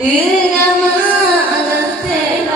Dengan mengasih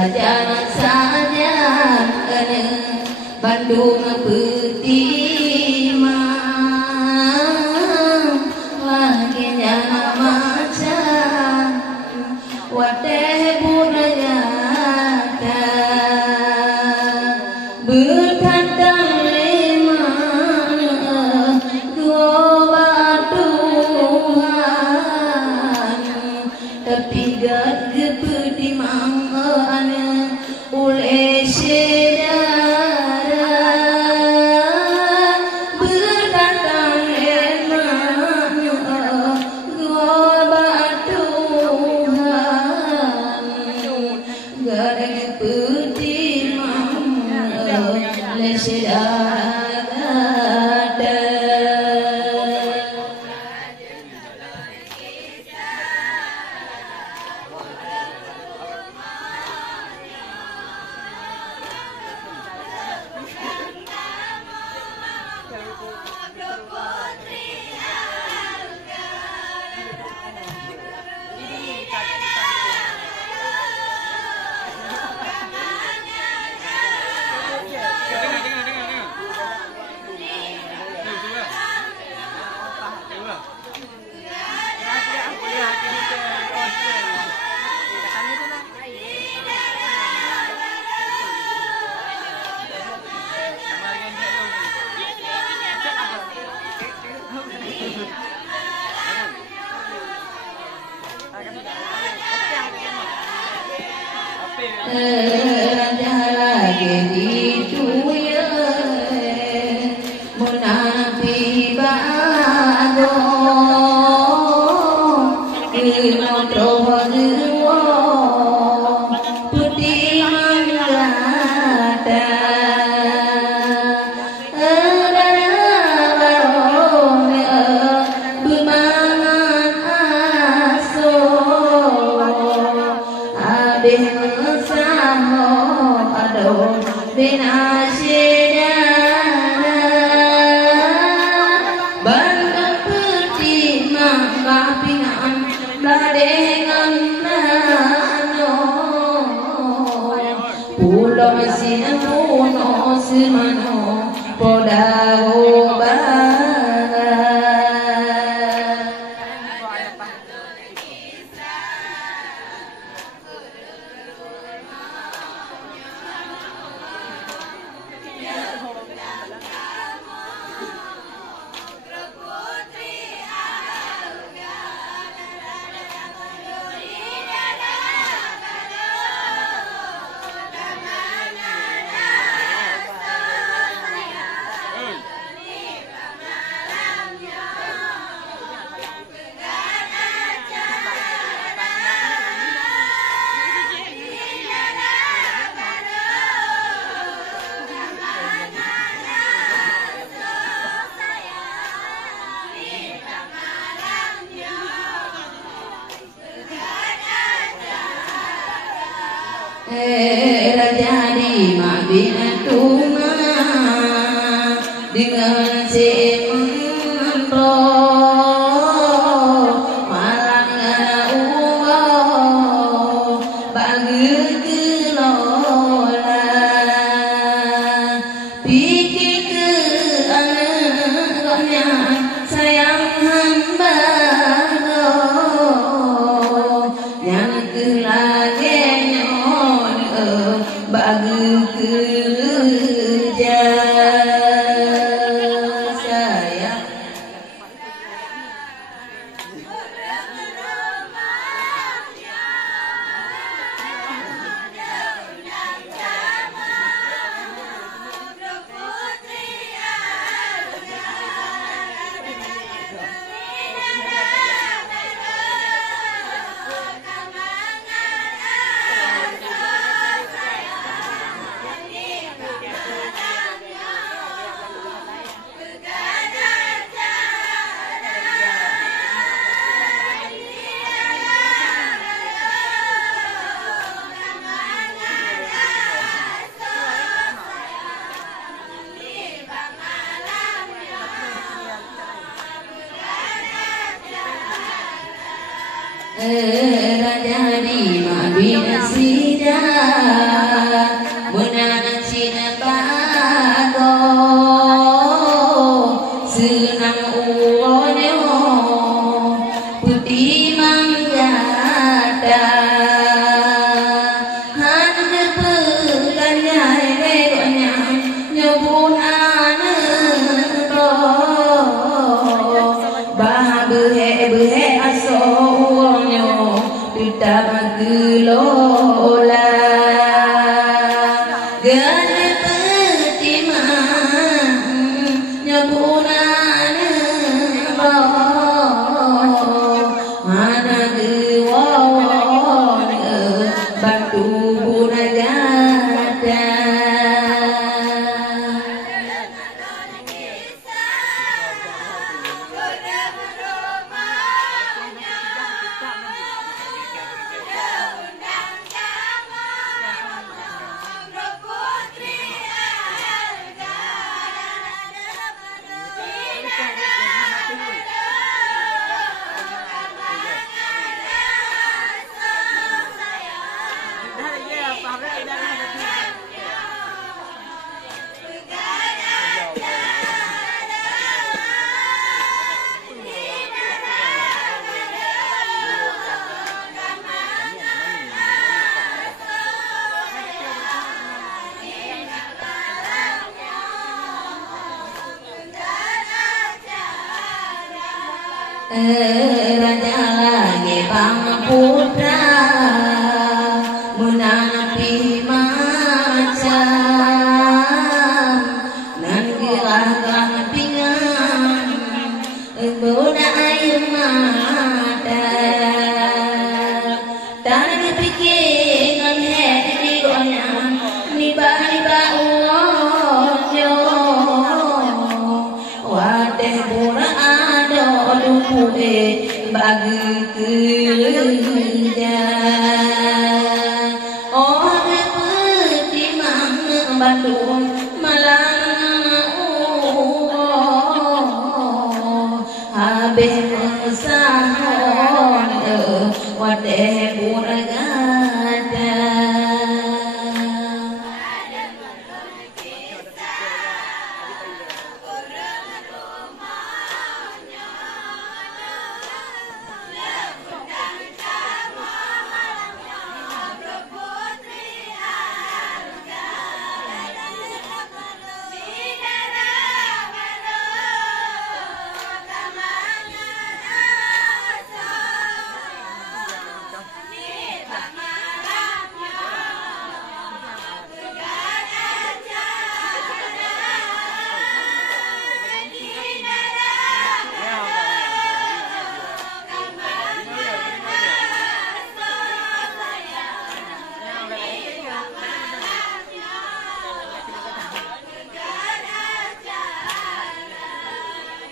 saja saja Bandung Petima lagi nyana macan wadeh budaya bertandang lima dua Tuhan tapi gak gepedi mangan oleh sedara bertandang lima dua Tuhan gak gepedi mangan oleh sedara. Raja lagi dicuya menapi bago ilmu terwa putih manggata bermangan aso adeh Benasidana Bandung Petima Kapinan Ladengan Nano Pulau Sinamuno Semano Podao Raja di Madinatuma dengan semento malang uang bagi kelola pikir ke anaknya sayang hamba yang kelagenya bagi kerja saya Raja di Madinah menang cinta go senang uonyo putih manggata hanya peganyai legonya nyebun behe aso uangnya tidak mengelola gana petiman nyabunan mana gewawon batu bunagada Raja Gebang Putra menapi macam nan gerah pinggan boda air mata tan pikir ngan di gonya niba uonyo wadeh pura lupude bagi kerja orang petimang Bandung malang habis mesahon wadeh puragada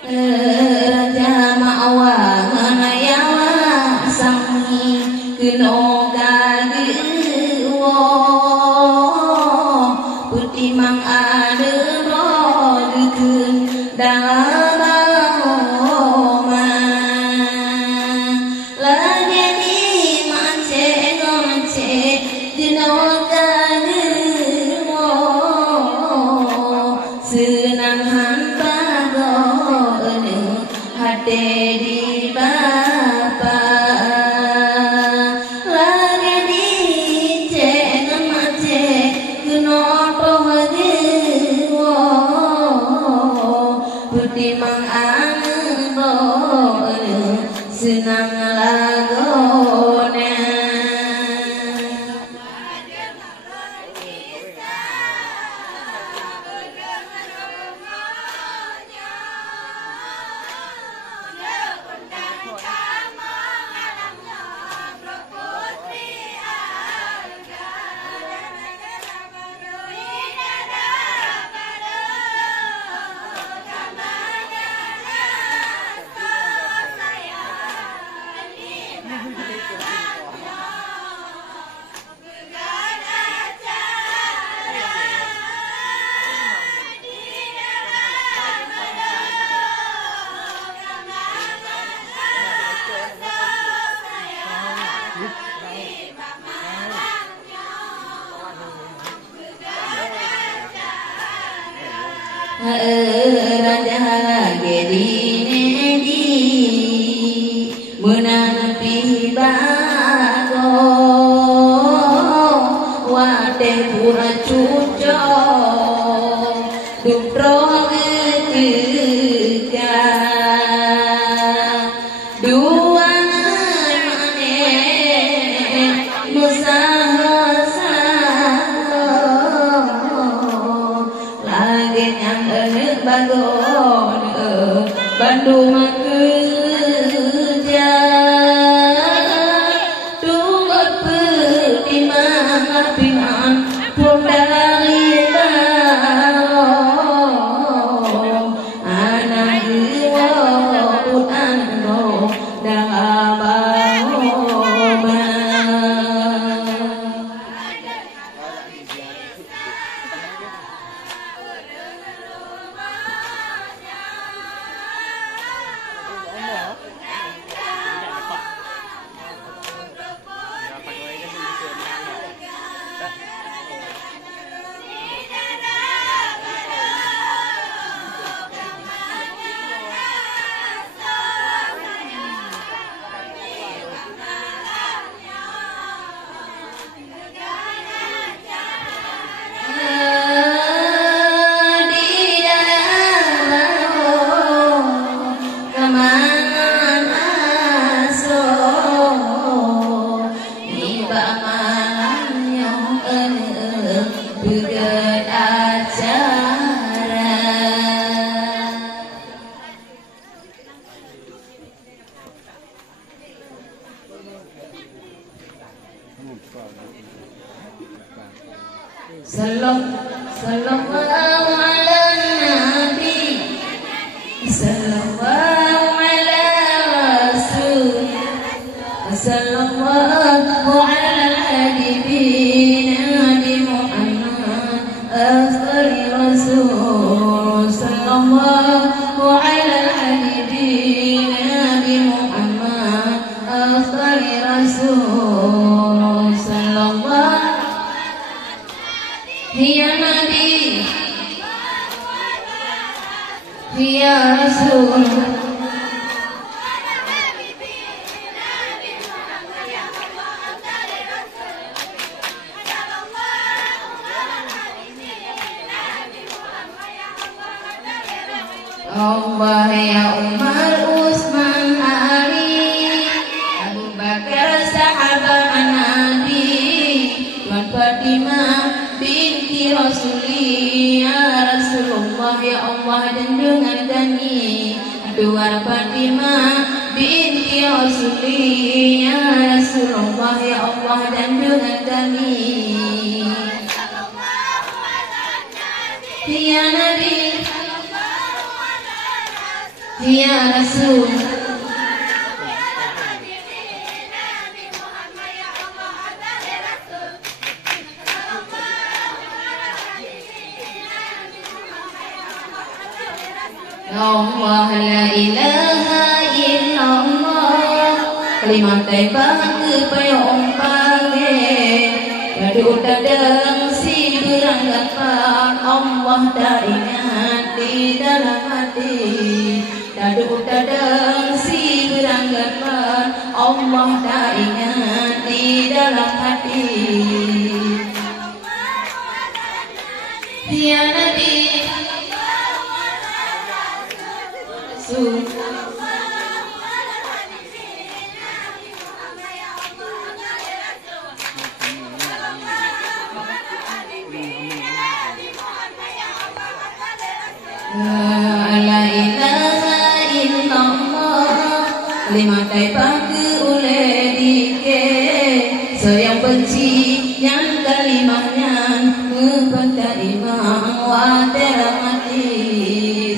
Raja Mawa nganayawa sangi keno gagewo putih mang ade rogeun dama lagi di mance ngomce keno gagewo senang hamba dari bapa lagi di cek mace kenapa hagewo putih mang anggo senang lagona raja gedine di menapi bago wate pura cuco dupro ketiga dua mane musa bagon Bandung kerja tuat pertimbangan pun dari bawah anak dua pun ando dah Sallallahu ala nabi sallallahu ala rasul sallallahu ala habibin nabi Muhammad afdali rasul sallallahu ala habibin nabi Muhammad afdali rasul sallallahu ya nabi ya rasul Allah ya Umar Utsman Ali Abu Bakar sahabat Nabi Tuan Fatimah binti Rasuli ya Rasulullah ya Allah dan dengan kami Tuan Fatimah binti Rasuli ya Rasulullah ya Allah dan dengan kami ya Nabi ya Rasul Allah la ilaha illallah kalimat taibah kebayong panggil Dadu dadang si beranggapan Allah tak ingat di dalam hati Dadu dadang si beranggapan Allah tak ingat di dalam hati Ya Nabi La ilaha illallah kalimat taibah ke oleh dike sayang benci yang kalimahnya kepada imam wa teramati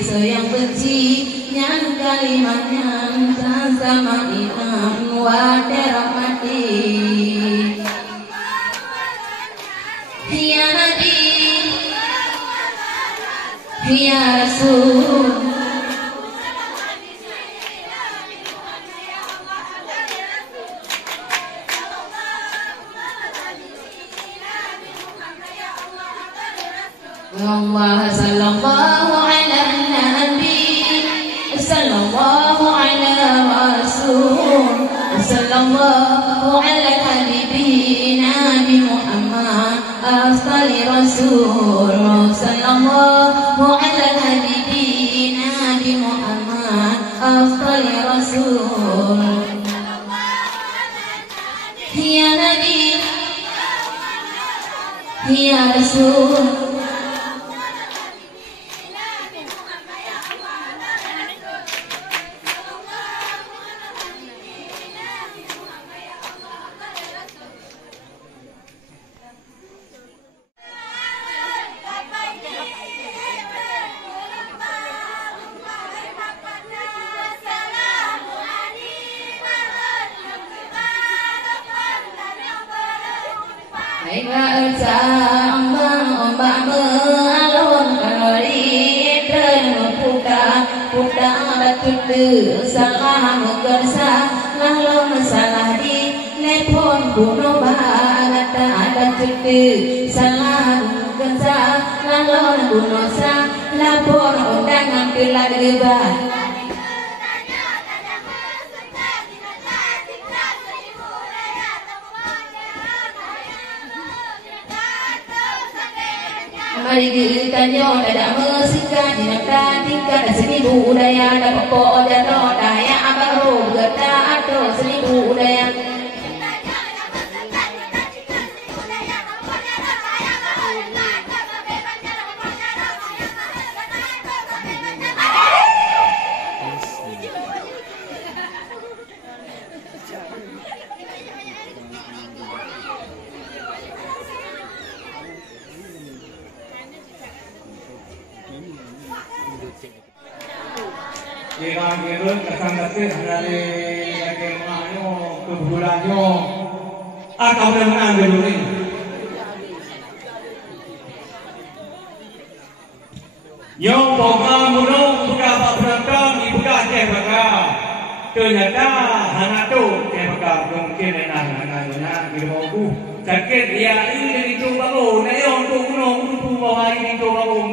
sayang benci yang kalimahnya sama imam wa teramati ya Nabi ya Rasul Allah sallallahu Rasul Ya Nabi Ya Rasul Baiklah sang ombak mengalun kali dan membuka batu salah mengersa lalu salah di lepon bunuh barat ada cuti salah mengersa lalu bunuh sa lapor undangan keluarga. Mari kita nyo ada musika di nata tingkat seni budaya ada pokok jano daya abaru gata atau seni budaya Kira-kira kesanggapan dari kemahnya, kebulannya, atau menang dulu ni. Yang program bunuh buka apa penonton, buka cek buka. Ternyata anak tu cek buka mungkin anak-anaknya di rumahku sakit dia ini jadi coba oh, nak yang tu bunuh tu bawa ini coba oh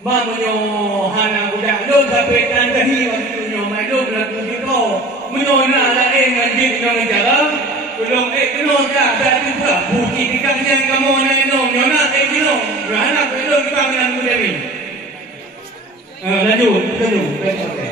Mamunyo hana budak lom sampai tandahi waktu nyo mai lom lagu dito munyo na la ngajit nong jara belum keno ja dari pula buki dikang yang kamu na nong nyo na keno rana belum kita dengan muda ni lanjut okey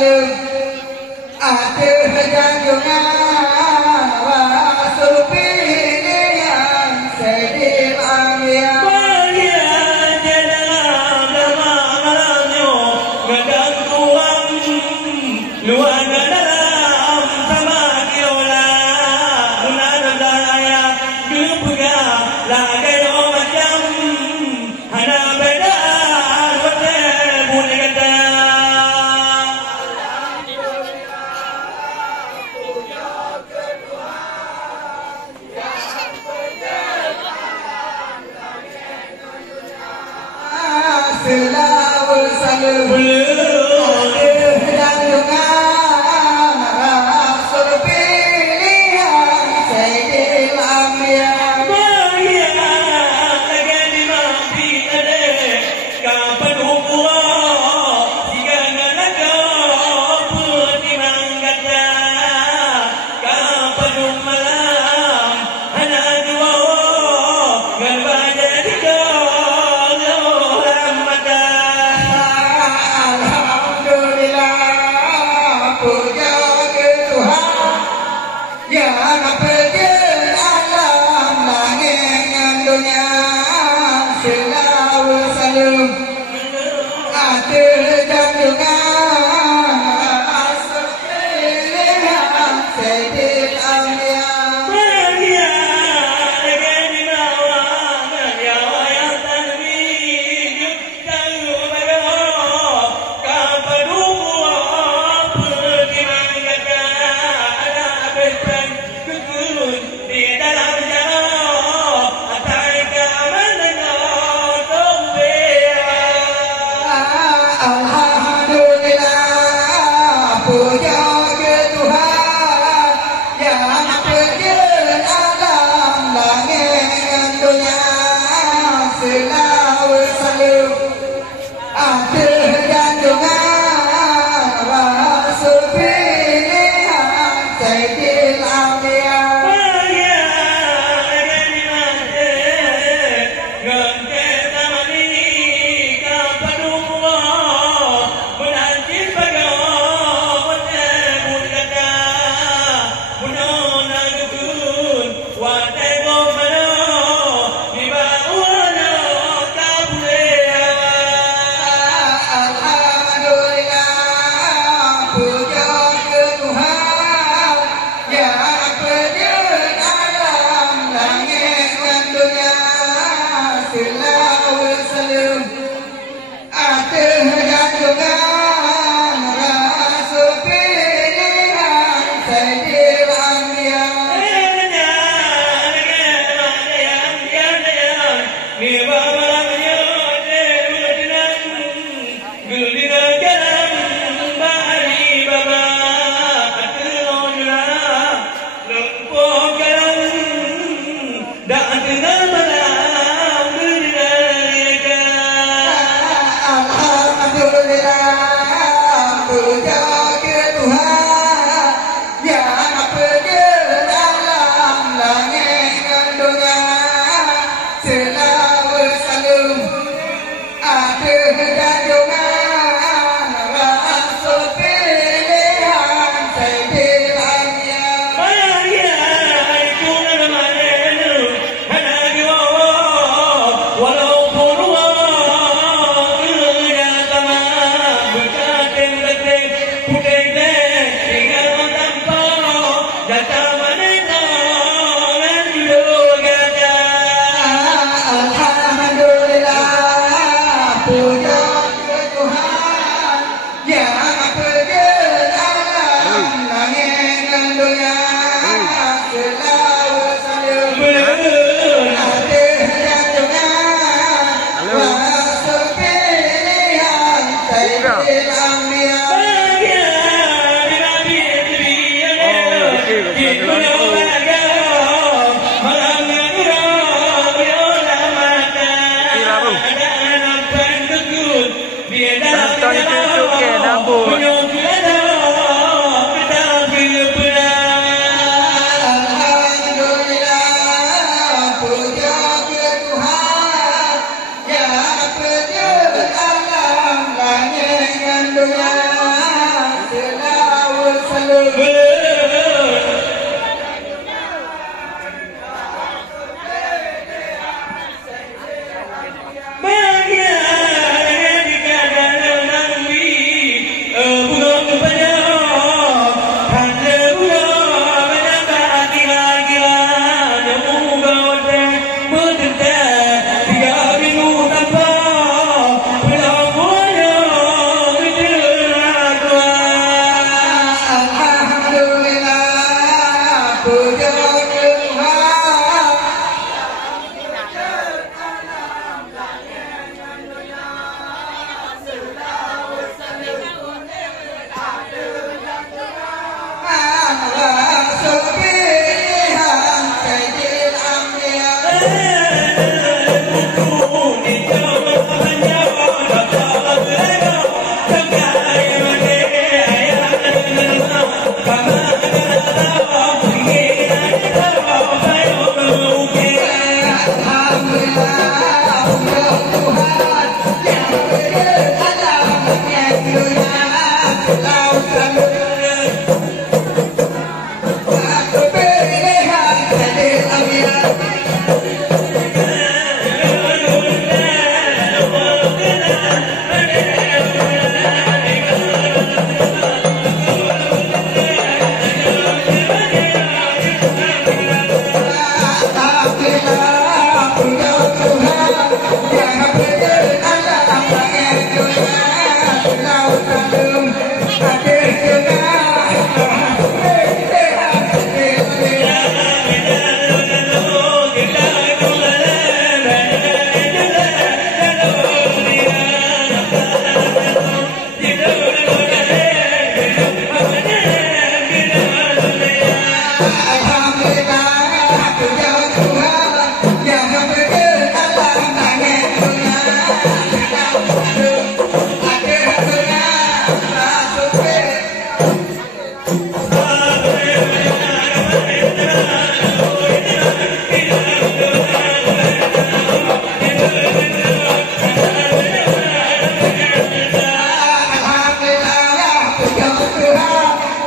salam ada janjungan wasupi yang sedih amia selalu salam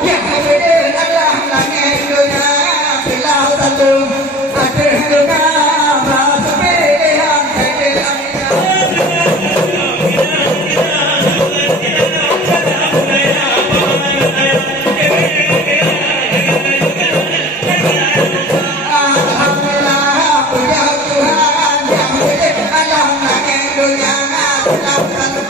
yang beda adalah langit dunia belau satu ada dunia bahasa pilihan pilihan Alhamdulillah puja Tuhan yang beda adalah langit dunia belau satu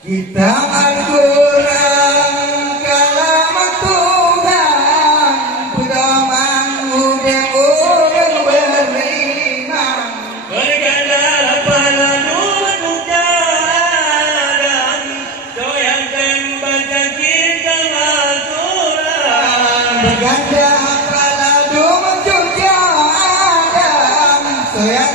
kita Al-Quran kalamat Tuhan pedoman orang beriman berganda pada nur jalan doyan dan baca kita Al-Quran berganda pada dumun jalan soyan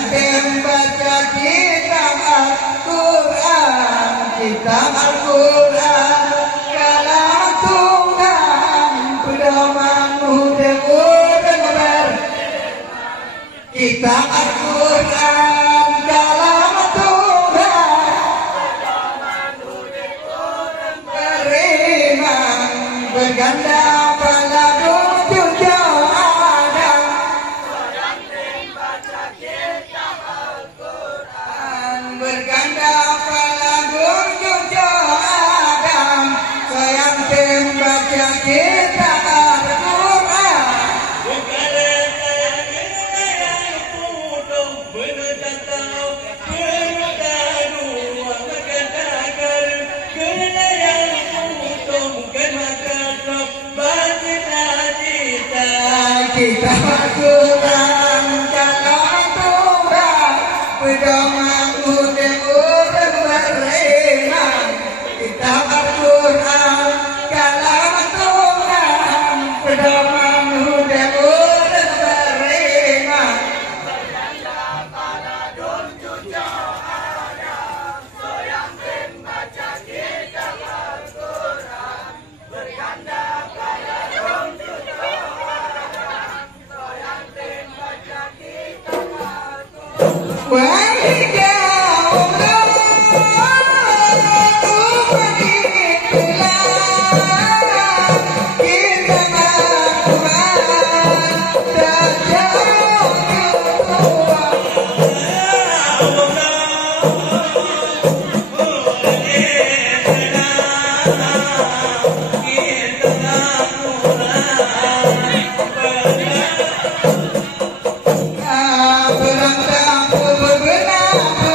baca kitab Al-Quran kitab Al-Quran kalamat Tuhan pedoman orang beriman kitab Al-Quran kalamat Tuhan beriman berganda pada tujuh jalan berganda pada tujuh jalan sayang baca kitab Al-Quran kita Al-Quran kalamat Tuhan pedoman orang beriman kita Al-Quran kalamat Tuhan pedoman orang beriman berang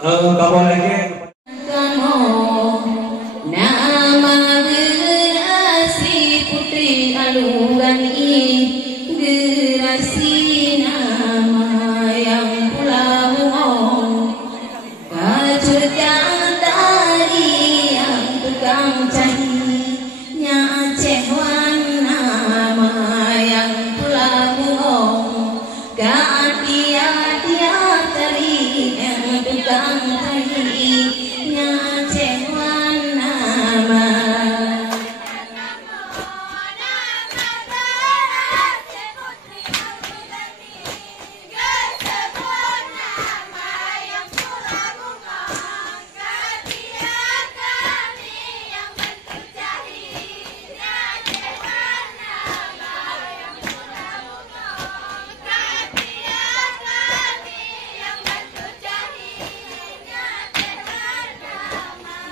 Kamu lagi. Kamu nama Gerasi Putri Alugani, Gerasi nama yang pulau kacurkan tari yang tukang cari nyacewan nama yang pulau dia cari yang tukang cari nyacewan nama.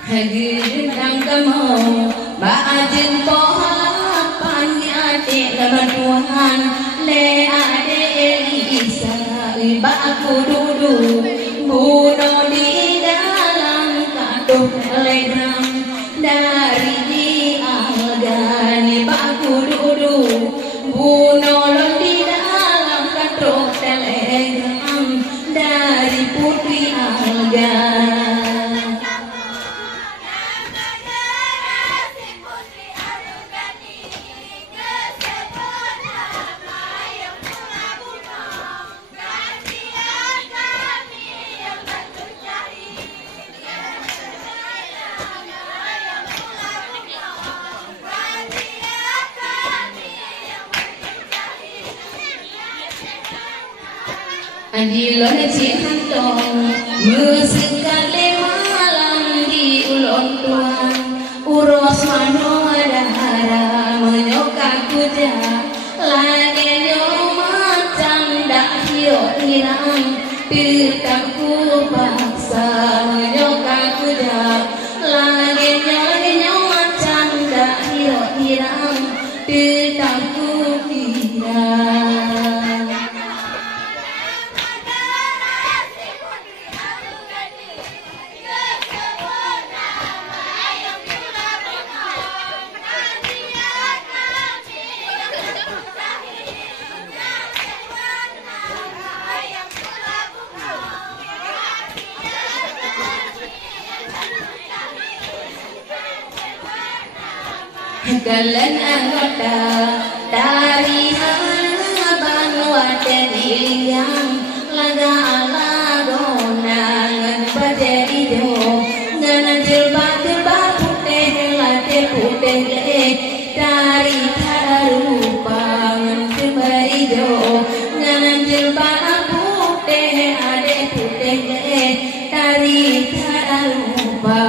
Gedang kamu bajin pohon panjat dalam Tuhan le ade Elisa ibaku duduk bunuh di dalam katuh telegram dari di algani baku duduk bunuh di dalam katuh telegram dari putri algani. Andilon cihantong musikale malam di ulon tuan uros mano dahara menyokak kuja lagi nyo macam dak hiyo hirang pitangku paksa menyokak kuja lagi nyo macam dak hiyo hirang pitangku hirang. Kalian anggota dari Haban Wateri yang laga ala gonangan pada ijo ngana jilbab putih latih putih dari harupa ngana ijo ngana jilbab putih ade putih dari harupa.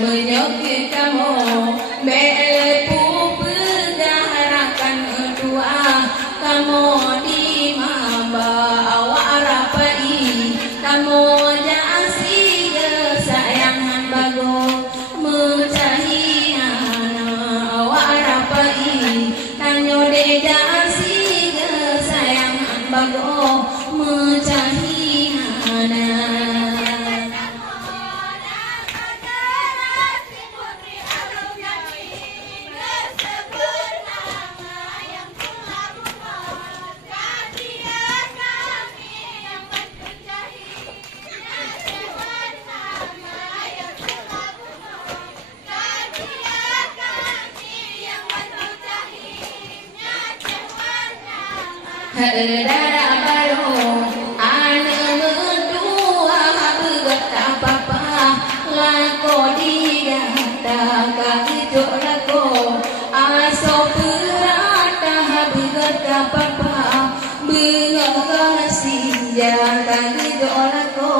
Menyokir kamu belepu bergarakan dua kamu di mamba awak rapai kamu jasi kesayangan bago mencari anak awak rapai tanyo de jasi kesayangan bago mencari anak. Dara baru ane mendua bergata papa lako digata kaki jok lako aso berata bergata papa bengkasi ya kaki jok lako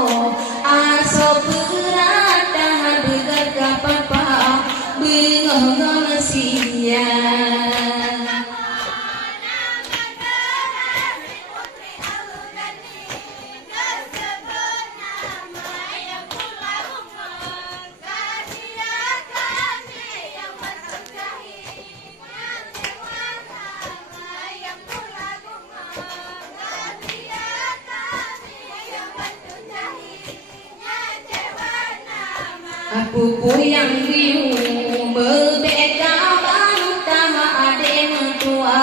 aso berata bergata papa bengkasi Aku puyang biru berbeka bangta ade mentua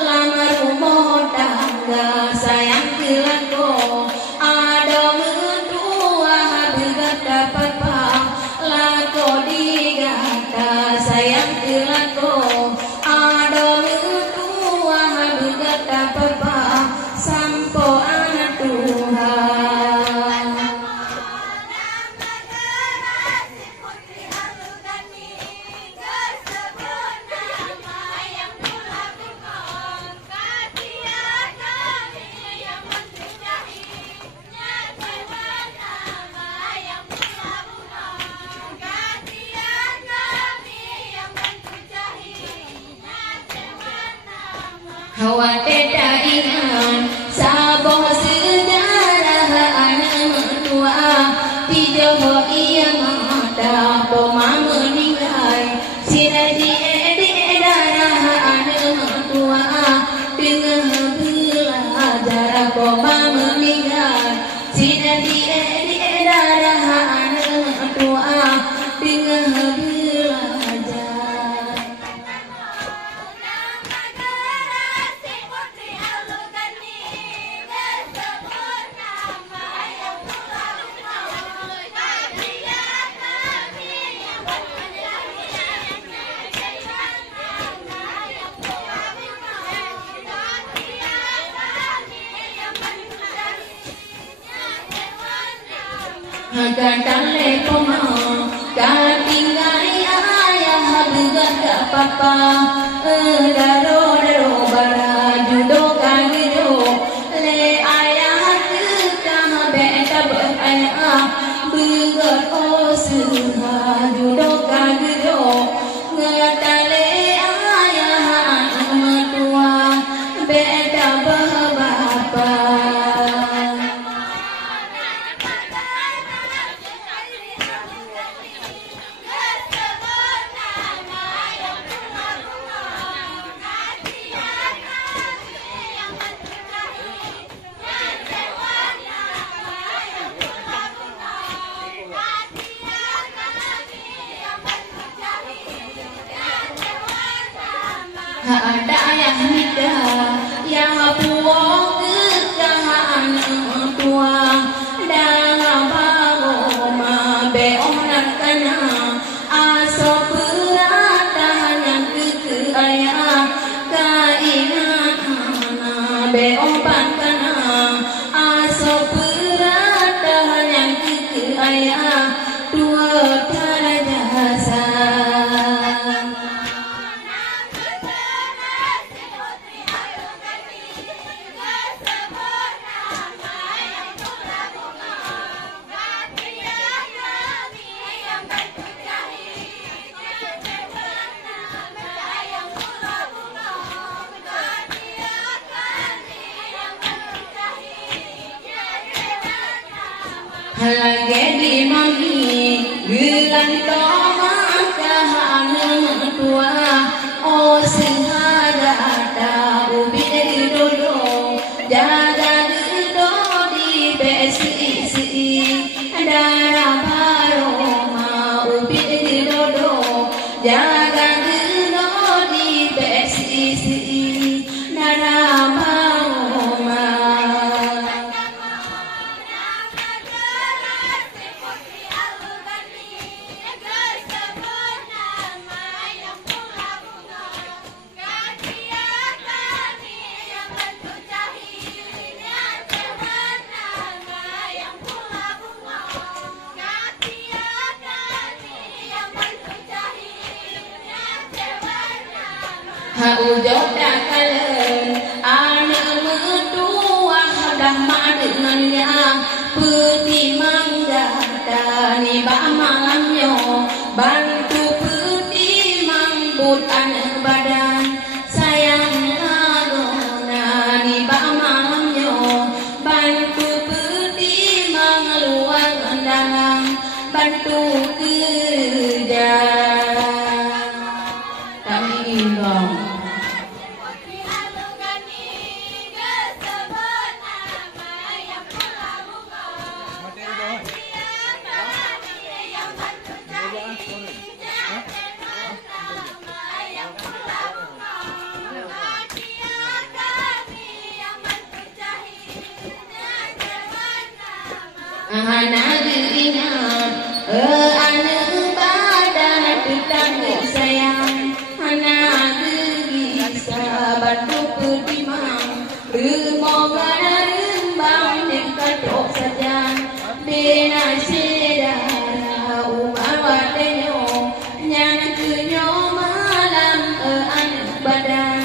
lama rumah tangga sayang kelako ada mentua bergata papa lako digata sayang kelako ada mentua bergata papa sampo anak Tuhan. Hawa tidak ingat saboh sejarah anak mentua tijoh ia mata poma meninggal siradi darah anak mentua dengan belajar poma meninggal siradi darah anak mentua dengan Gadang lepoma, katinggai ayah bergata papa, daro bara judo kagiro, le ayah kita beta berayah bergat osuha judo kagiro, ngatale ayah anak mentua beta berbapa. Ada yang nikah, yang puang kekahan tua, dah bawa ma beonan kana, asal peratahan yang kekayaan, kainan ana beoban kana, asal peratahan yang kekayaan, dua cara jasa. Lagi di mami bilang toma kahan mentua oh sehada ubi dari dodo jaga dodo di besi darah baroma ubi dari dodo jaga dodo di besi darah baroma. Ujok dah kalen anak mentua dah madengnya peti mangga tani ba malamnya bantu peti mambut anak badan sayang nani ba malamnya bantu peti mangluang dalam bantu kerja kami bang. hana ingat ane badan tutang sayang hana bisa bantu pedimang remoga rembang dekat tok saja bena sedara umar wadenyo nyana kenyo malam ane badan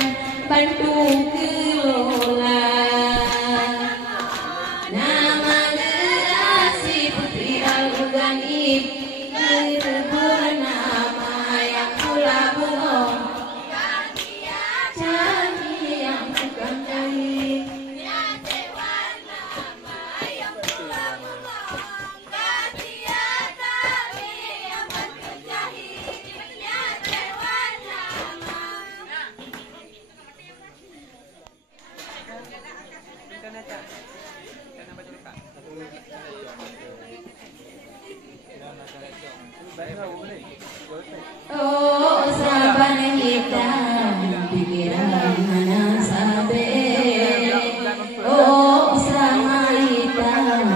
bantu kelola nama gerasi putri al-ganib bernama yang pula bohong janji yang bukan jahit oh saban hitam pikiran mana sabe oh sama hitam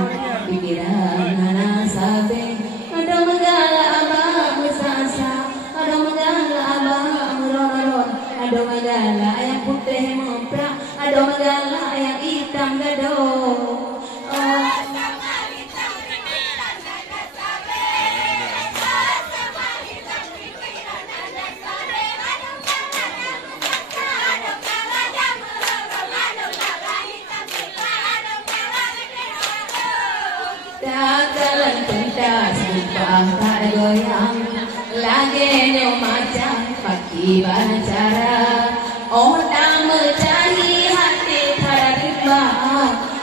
pikiran mana sabe ada megala abang sasa ada megala abang roron ada megala yang putih memprak ada megala yang hitam gado dagalan pentas upah tak goyang lagi nyo macam pagi bancara orang mencari hati tak riba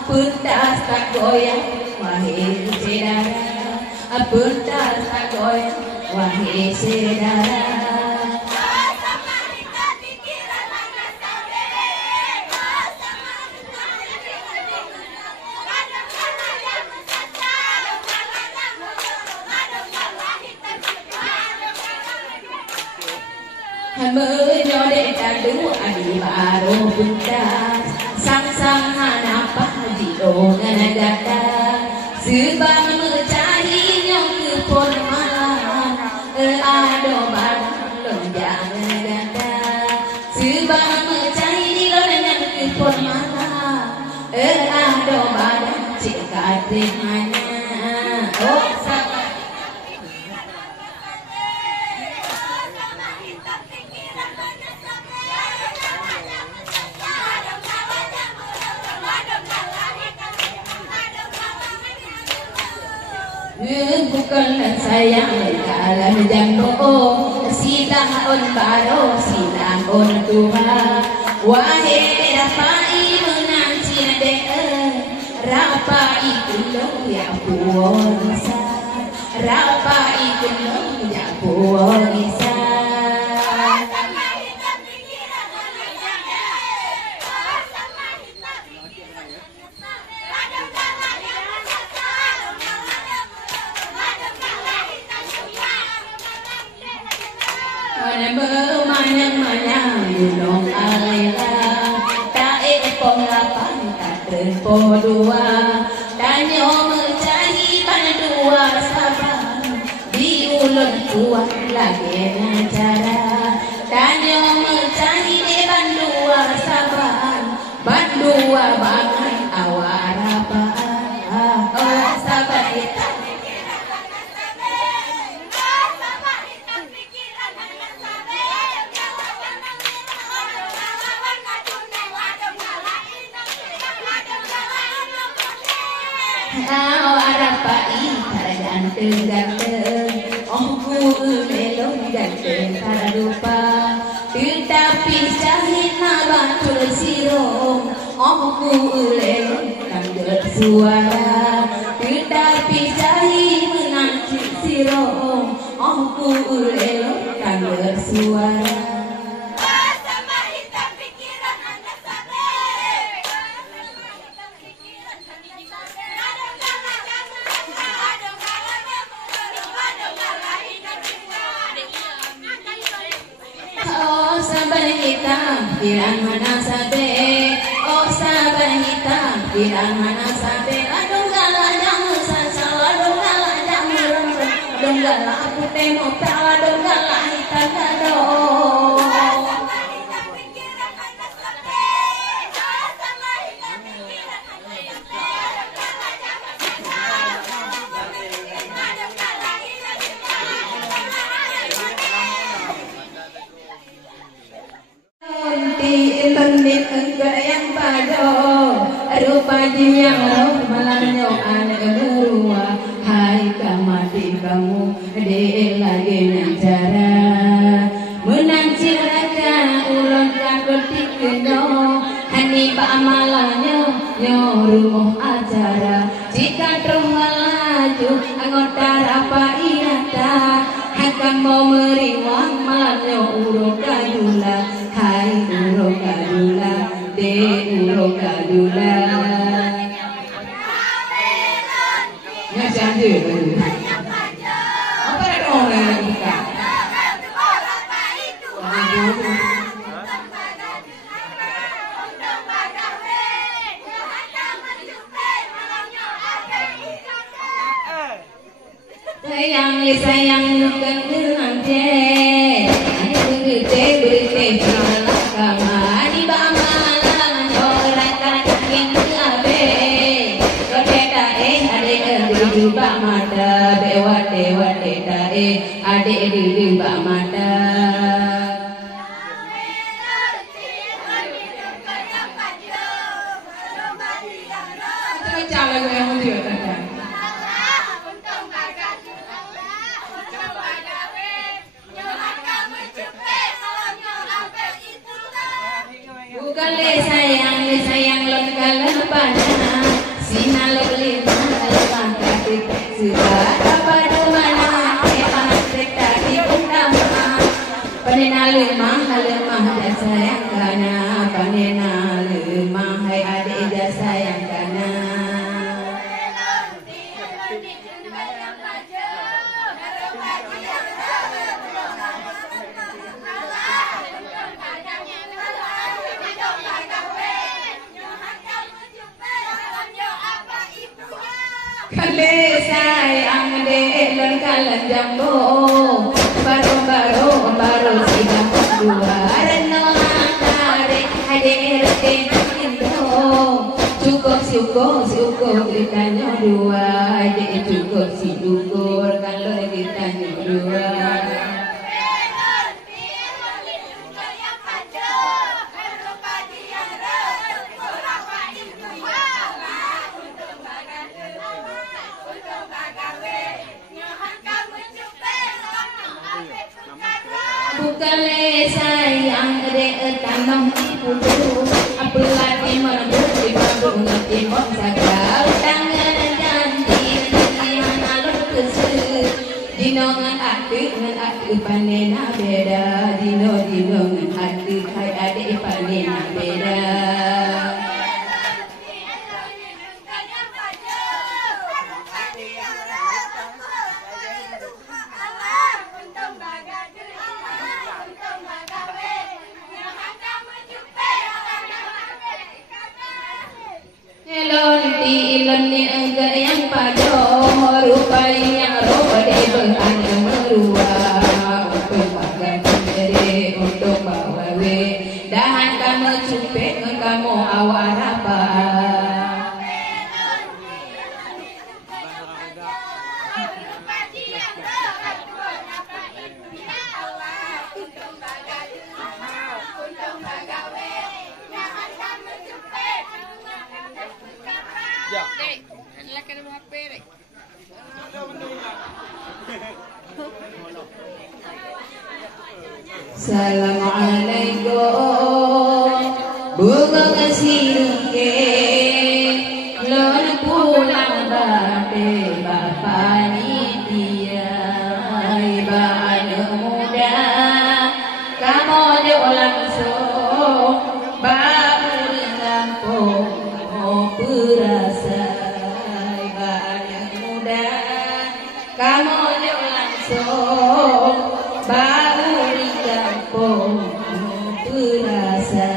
pentas tak goyang wahai saudara pentas tak goyang wahai saudara menjadi tadu adi baru pentas sang-sang hanapah jiro nganagata sebab mencari nyong kepon malam ado barang lonjang nganagata sebab mencari lonjang kepon malam ado barang cik katik mana oh sabar bukanlah sayang dalam jambo silang on baro silang on Tuhan wahai rapai menanci de rapai kulong ya puasa rapai kulong ya puasa manang-manang gunung alela tae penglapan tak dua danyo mencari pandua sabar di ulun kuat lagi acara danyo mencari di bandua sabar bandua bangai awarapa oh sabar kita arapai ganteng-ganteng oh ku lelong ganteng rupa tetapi jahit nabatul sirong oh ku lelong kangget suara tetapi jahit menanti sirong oh ku lelong kangget suara Pikiran mana sabe, oh sabar hitam. Pikiran mana sabe, aduh galak jangan salah. aku tengok tak ada galai tak ada. Tundit engkau yang padu, rupa yang roh malanyo anak berua. Hai kamati kamu dek lagi cara menanci raja ulun takut dikeno. Hani ba malanyo nyo rumah acara. Jika terus melaju anggota apa irata. Hakam mau meriwang malanyo urung kadula. Hai urung kadula, de urung kadula. Ya janji. Apa ada orang yang buka? Sayang bukan dengan je. Berite belakang di bamalan orang yang labe. Kodeta ade di bamata bewa deta ade di bamata. Macam lagu yang muncul tadi. Bukan sayang lengkala pada sinalok lima lepas kaki sudah dapat mana kita diundang panena lemah dan sayang kana panena lemah hai adik dah sayang kana. Kale sayang dek lengkalan jambo baru sidang dua reno antare hadir indo cukup ditanya dua dek cukup si dukur kalau ditanya dua. Bukale sayang dek tanam putu apalagi merebut di bandung timur saga tangan janji dengan alur kesu dino ngan atu panena beda dino ngan atu hai adik panena beda. Ilon ni enggak yang pada rupa yang roh di berhanya merua untuk makan sendiri untuk bawa dahan kamu cupet kamu awal apa. Assalamualaikum bunga kasih ke lon pulang bate bapa nitia iba anak muda kamu jauh langsung baru kampung mau berasa iba anak muda kamu jauh langsung baru kampung berasa.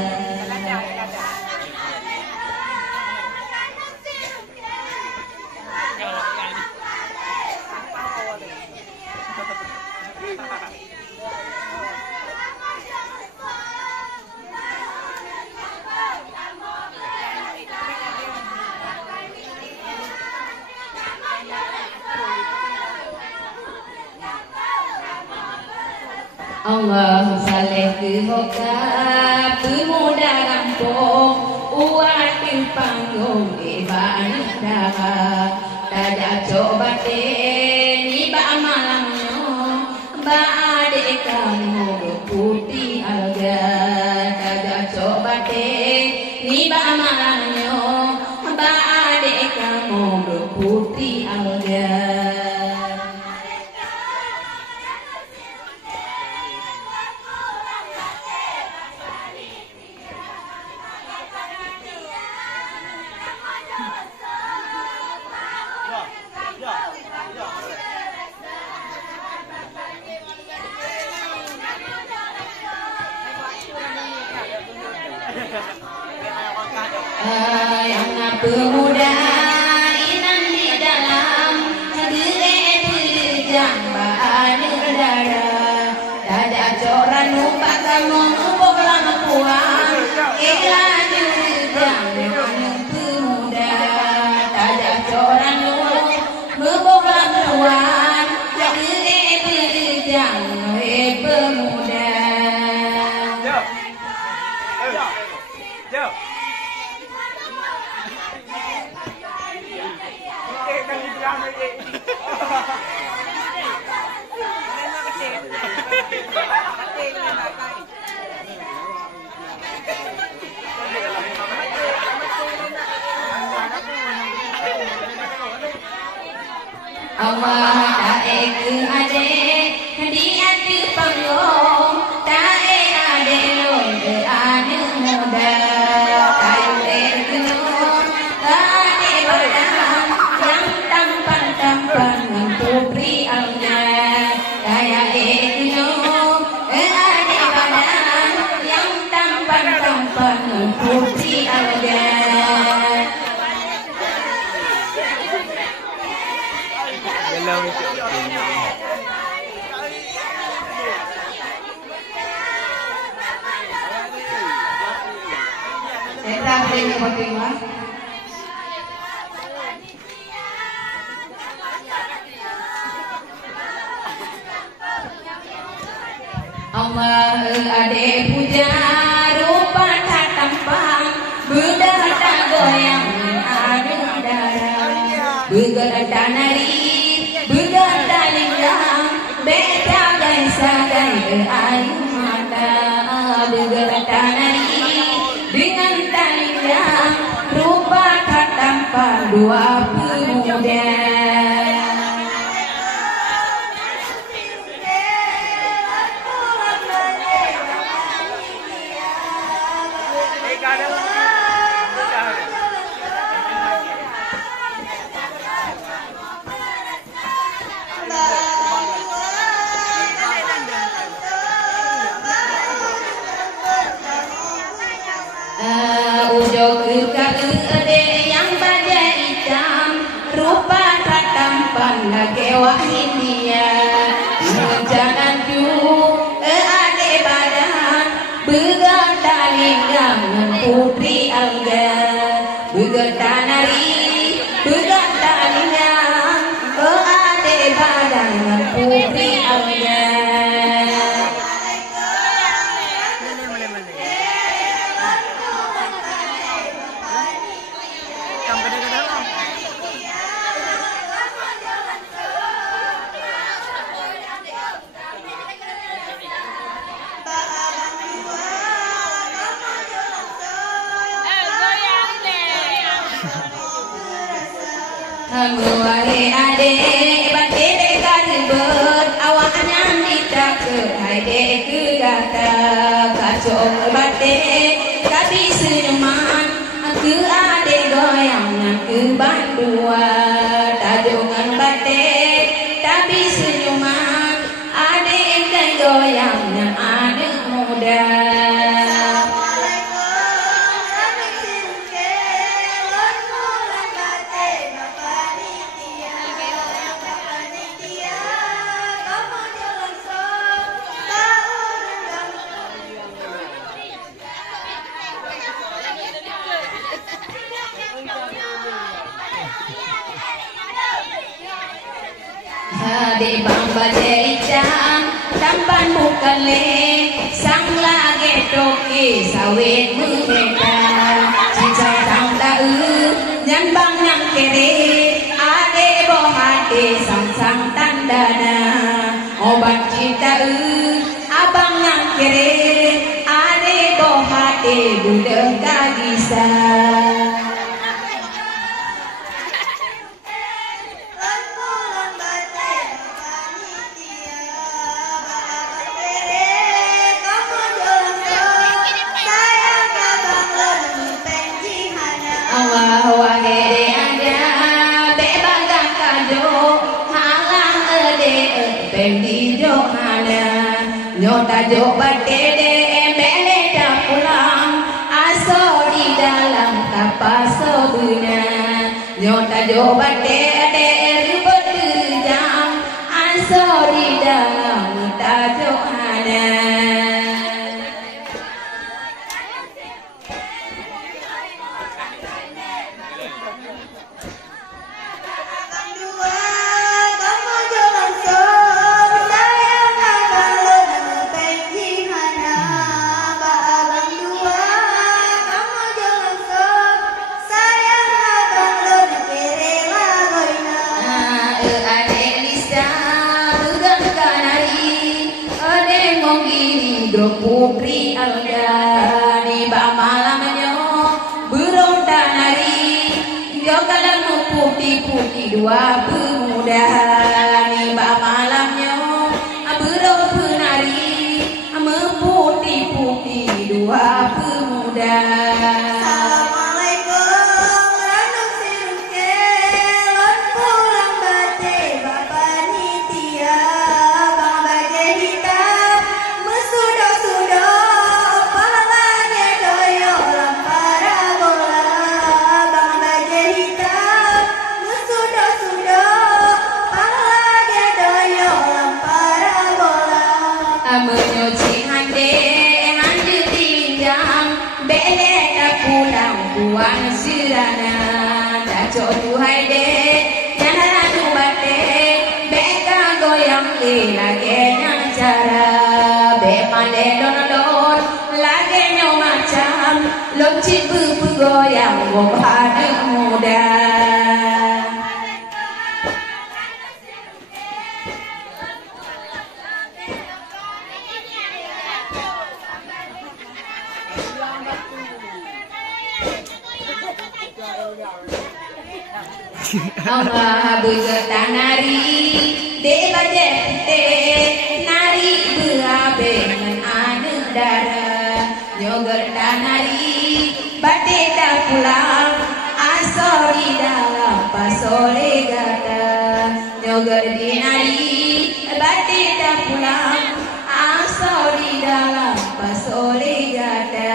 Allah saleh semoga pemuda kampung uat di panggung ibadah tada coba ni ba malamnya ba adik kamu putih alga tada coba ni ba malamnya ba adik kamu putih alga. Yang pemuda inan di dalam negeri jambaan dada dada coran numpak kamu ubok lama puang ilah jam pemuda dada coran ubok lama puang negeri jam pemuda. Allah tae ke ade di ade panggung tae ade lon ke ane muda tae ke lon ade badang yang tampan putri alga tae ke lon ade badang yang tampan putri alga. Allah ade puja rupa tak tampang bedah tak goyang adu darah begerta nari begerta linggang beta gaisa gai ayu mata begerta nari dengan talinggang rupa tak tampang dua pemuda. Ujung ade yang badai hitam rupa tak tampan kewah India jangan tu ade badan begerta linggang putri alga begerta nari begerta linggang ade badan putri alga. Muare ade bate dekat ber awaknya kita ke haide ke gata kacung bate tapi senyuman ke ade goyang ke bandua tajungan bate tapi senyuman ade kan goyang ade muda. Pan bukan le sang lage toke sawit mengeta cicai sang tau nyan bang nyan kere ade bohate sang sang tandana obat cinta abang nyan kere ade bohate budak kagisa. Nyota jo bate de embele dah pulang aso di dalam kapas sobuna nyota jo bate de ribet jam aso di dalam tajohana. Putri Algani ba malamnya beronda nari jogalan putih-putih dua pemuda ni ba malamnya berong penari putih-putih dua pemuda. Buang sirana tak jodoh hai de jangan adu bate beka goyang di lagi cara be male don don lagi nyo macam loncit goyang wong ada muda. Allah begetan nari de bajete nari berabe dengan ane dara nyogerta nari bate dah pulang asori dalam pasole gata nyogerti nari bate dah pulang asori dalam pasole gata.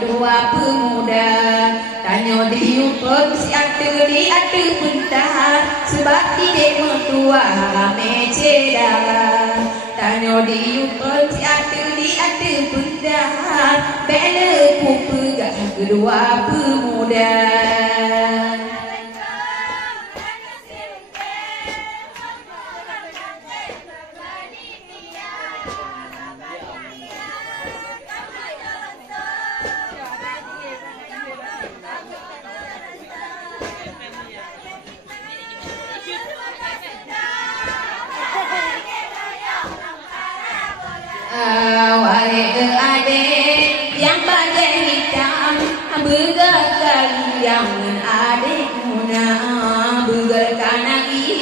Dua pemuda tanya diumpul si atu pentah sebab dia mentua rame cedara tanya diumpul si atu pentah bela ku pegang kedua pemuda. Yang bagai hitam bergerak yang adik muna bergerak lagi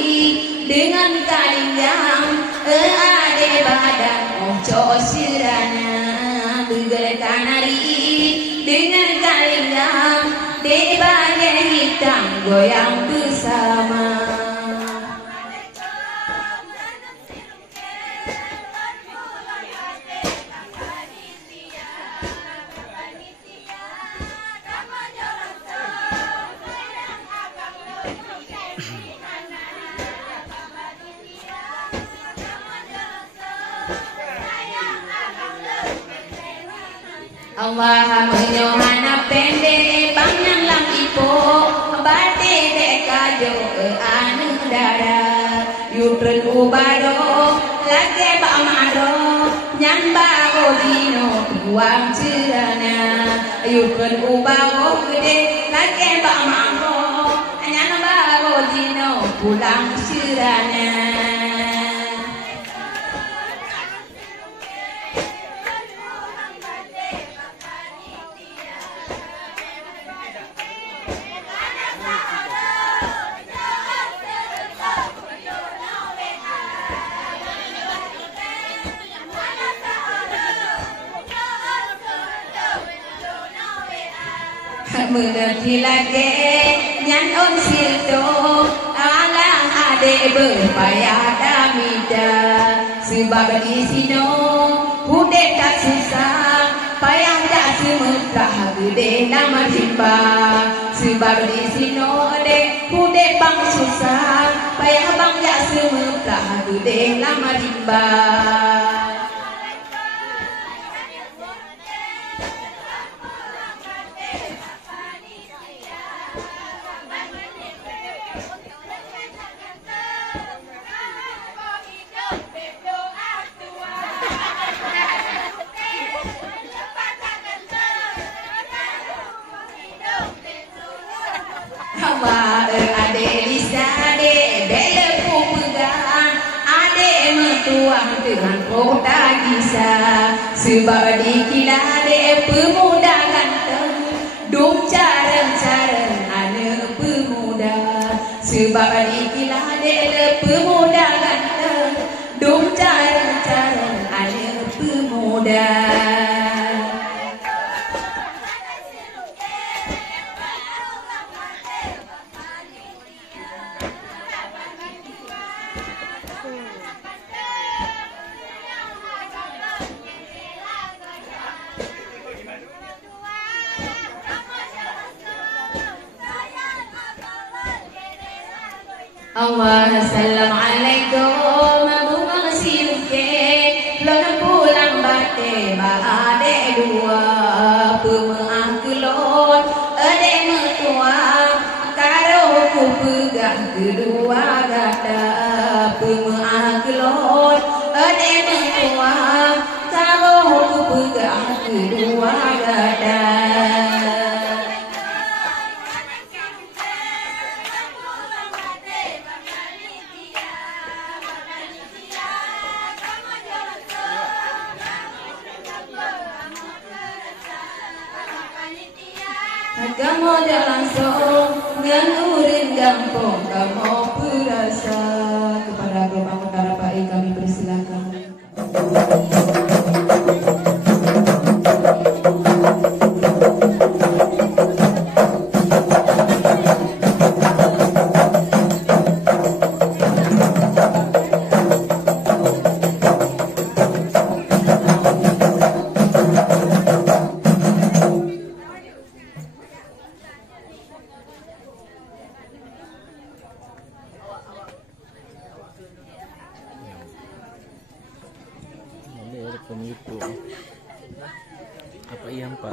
dengan kalinjang adik badan ojo sirana bergerak lagi dengan kalinjang di bagai hitam goyang bersama. Allah menyohana pendek banyak lam ipo bate dekajo anu dara yutrul ubado lage ba mado nyan ba godino buang cirana yutrul ubado gede lage ba mado nyan ba godino pulang cirana. Mengerti lagi nyan on sildo ala ade berpayah damida sebab di sino hude tak susah payah tak semutah gede nama timba sebab di sino de hude bang susah payah bang tak semutah gede nama timba. Dengan kota kisah sebab dikira de pemuda ganteng duk careng-careng anak pemuda sebab dikira de pemuda ganteng duk careng-careng anak pemuda. Allah assalamualaikum bunga siuke lona pulang bate ba ade dua pemaah kelon ade metua karo ku pegang kedua gata pemaah kelon ade metua karo ku pegang kedua gata. Kamu jalan langsung nganurin gampang kamu berasa kepada gelombang utara PAI kami persilakan. Apa yang pak?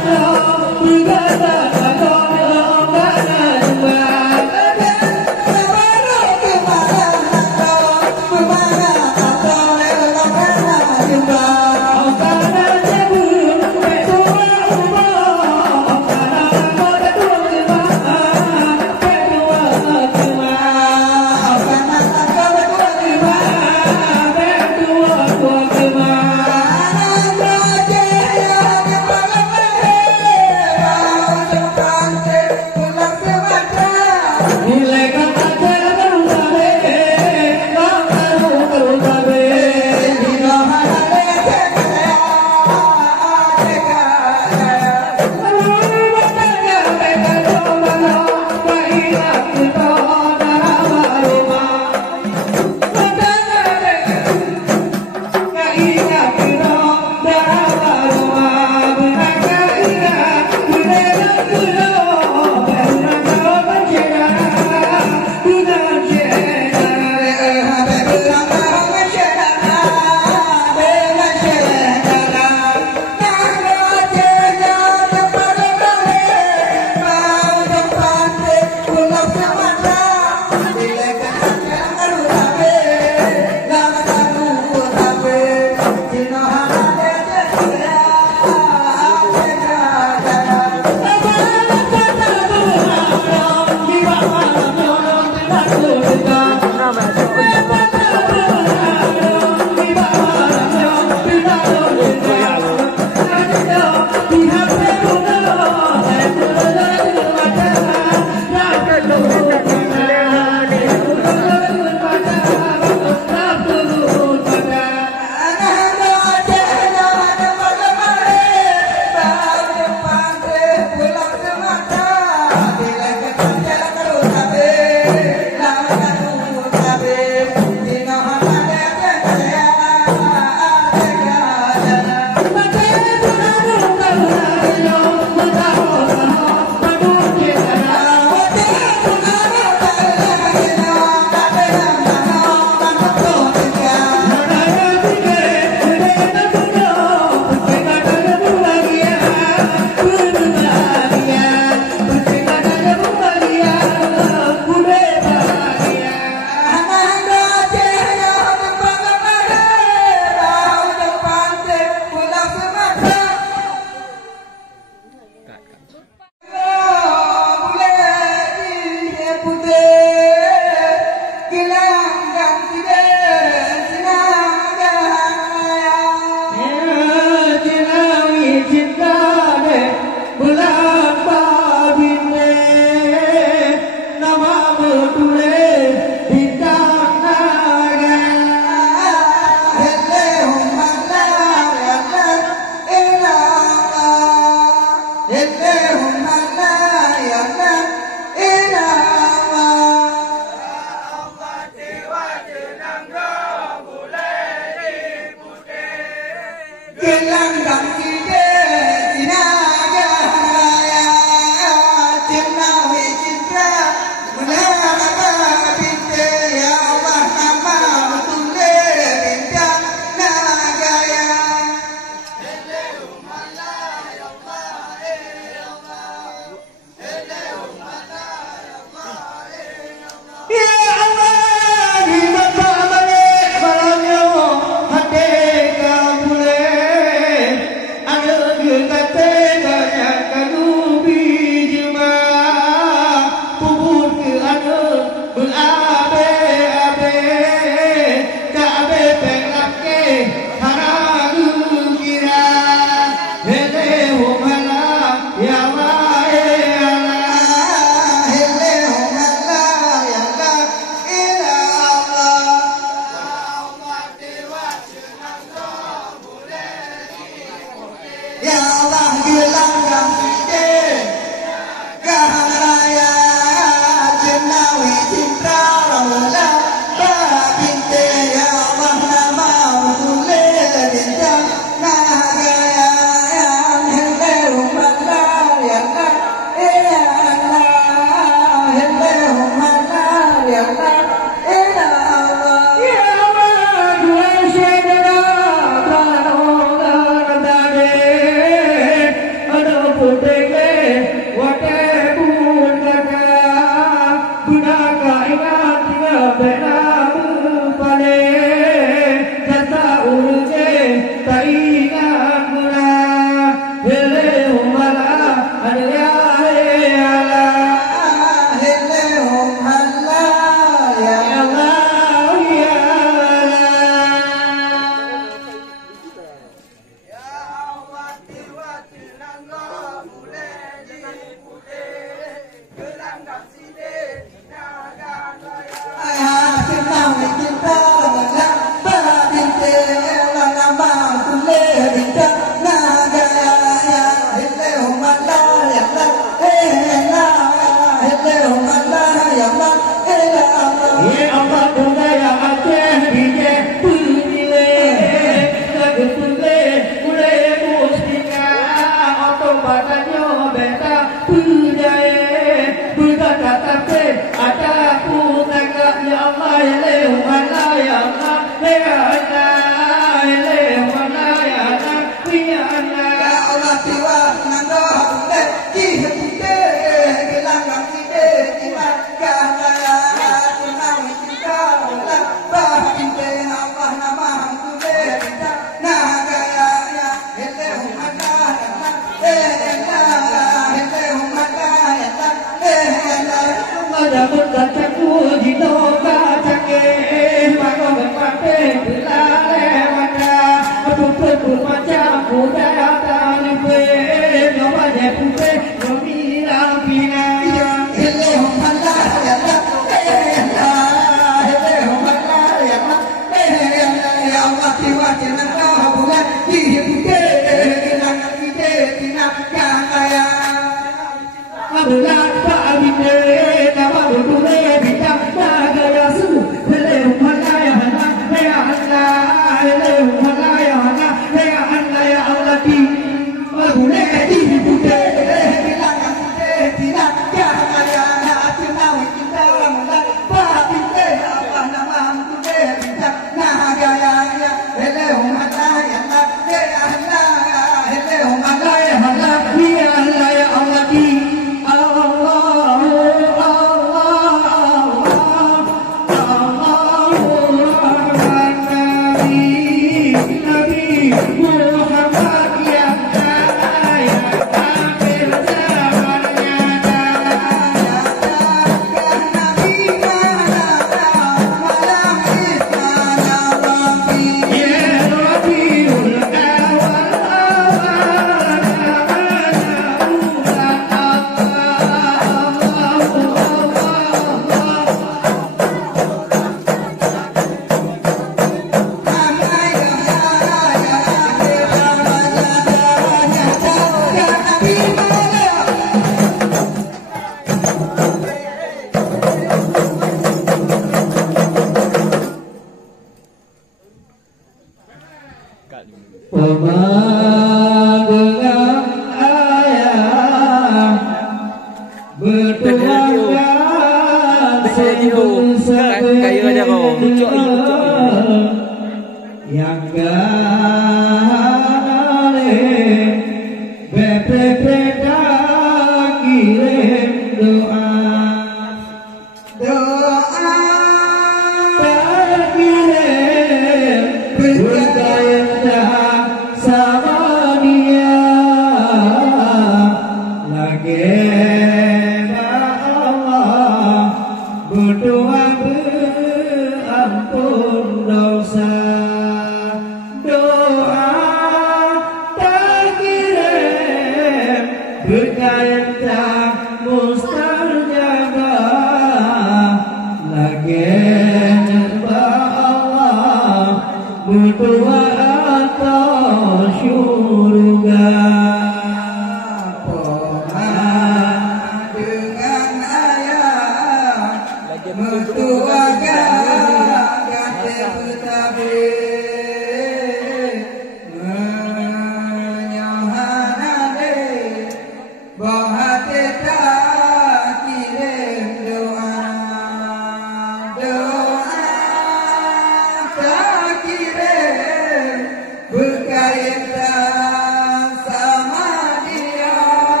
Berkaitan sama dia.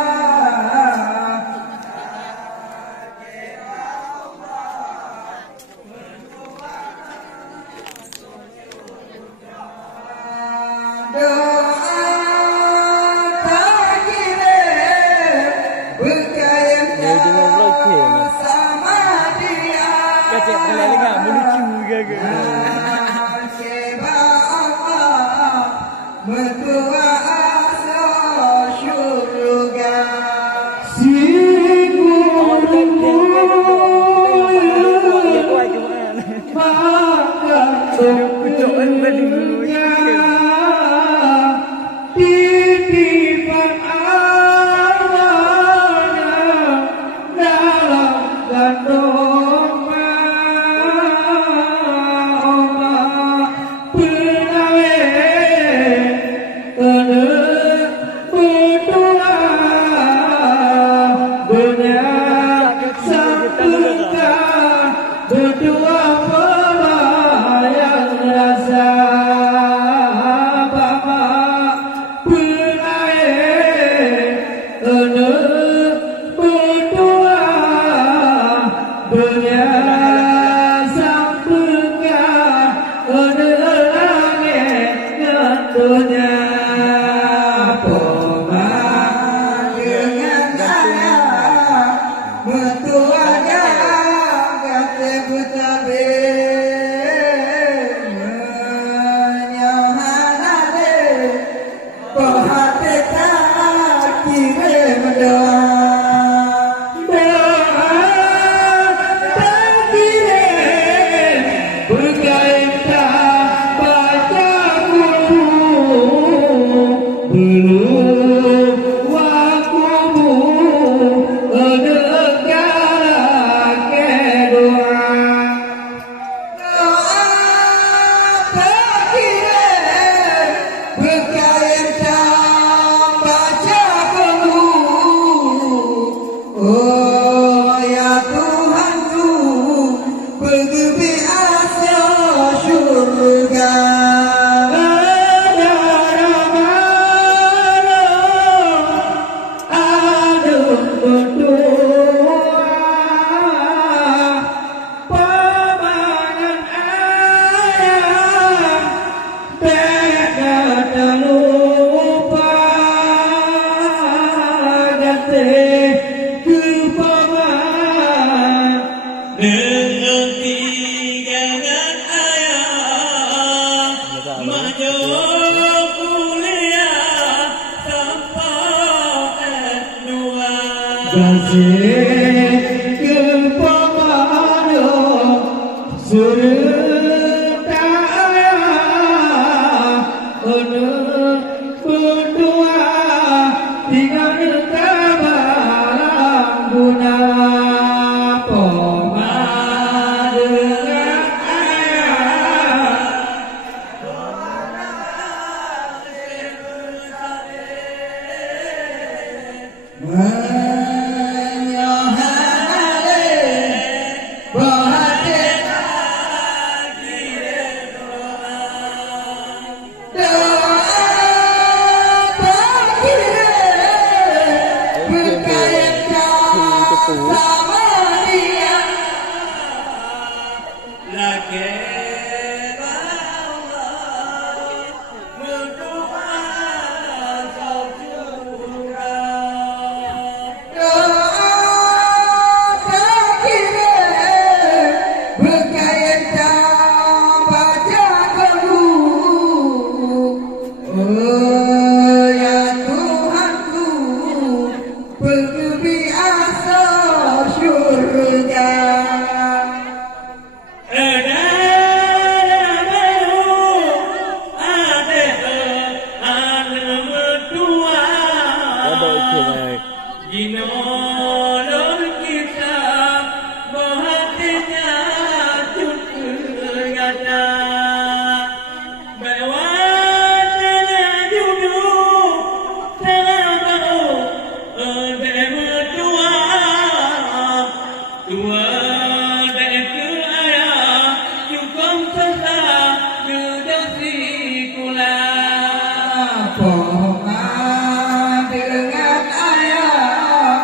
Dengan ayah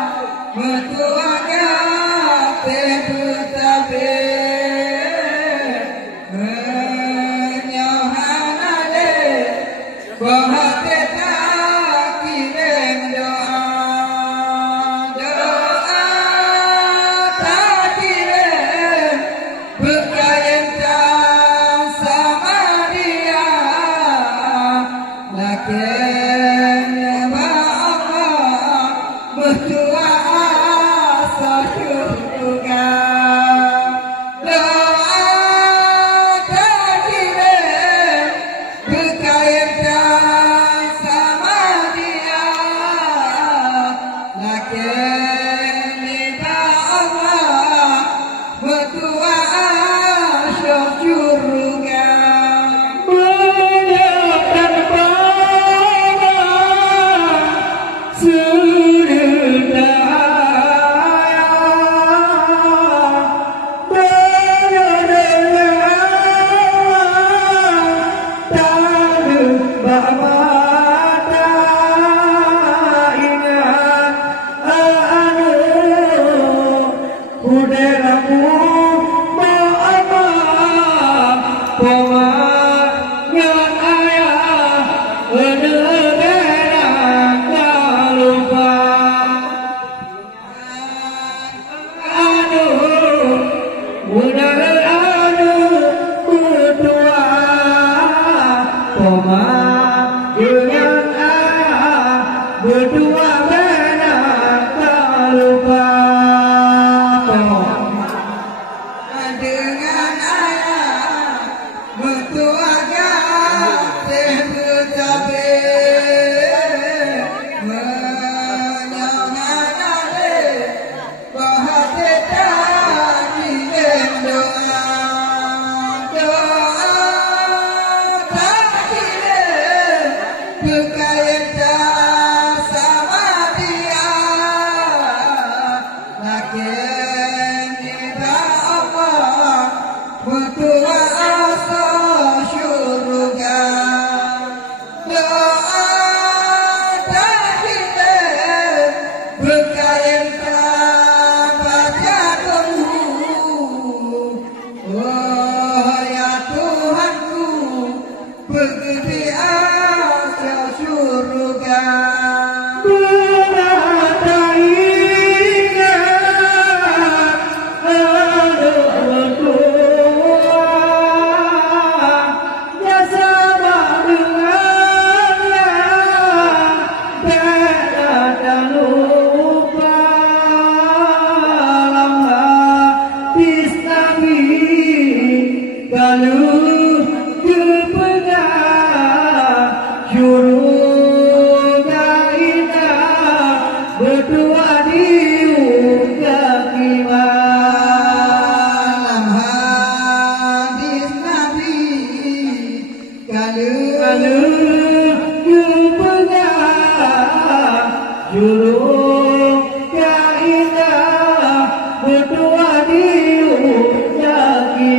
berdua di kaki malam hadis Nabi kalau pegang jurung keindah berdua di kaki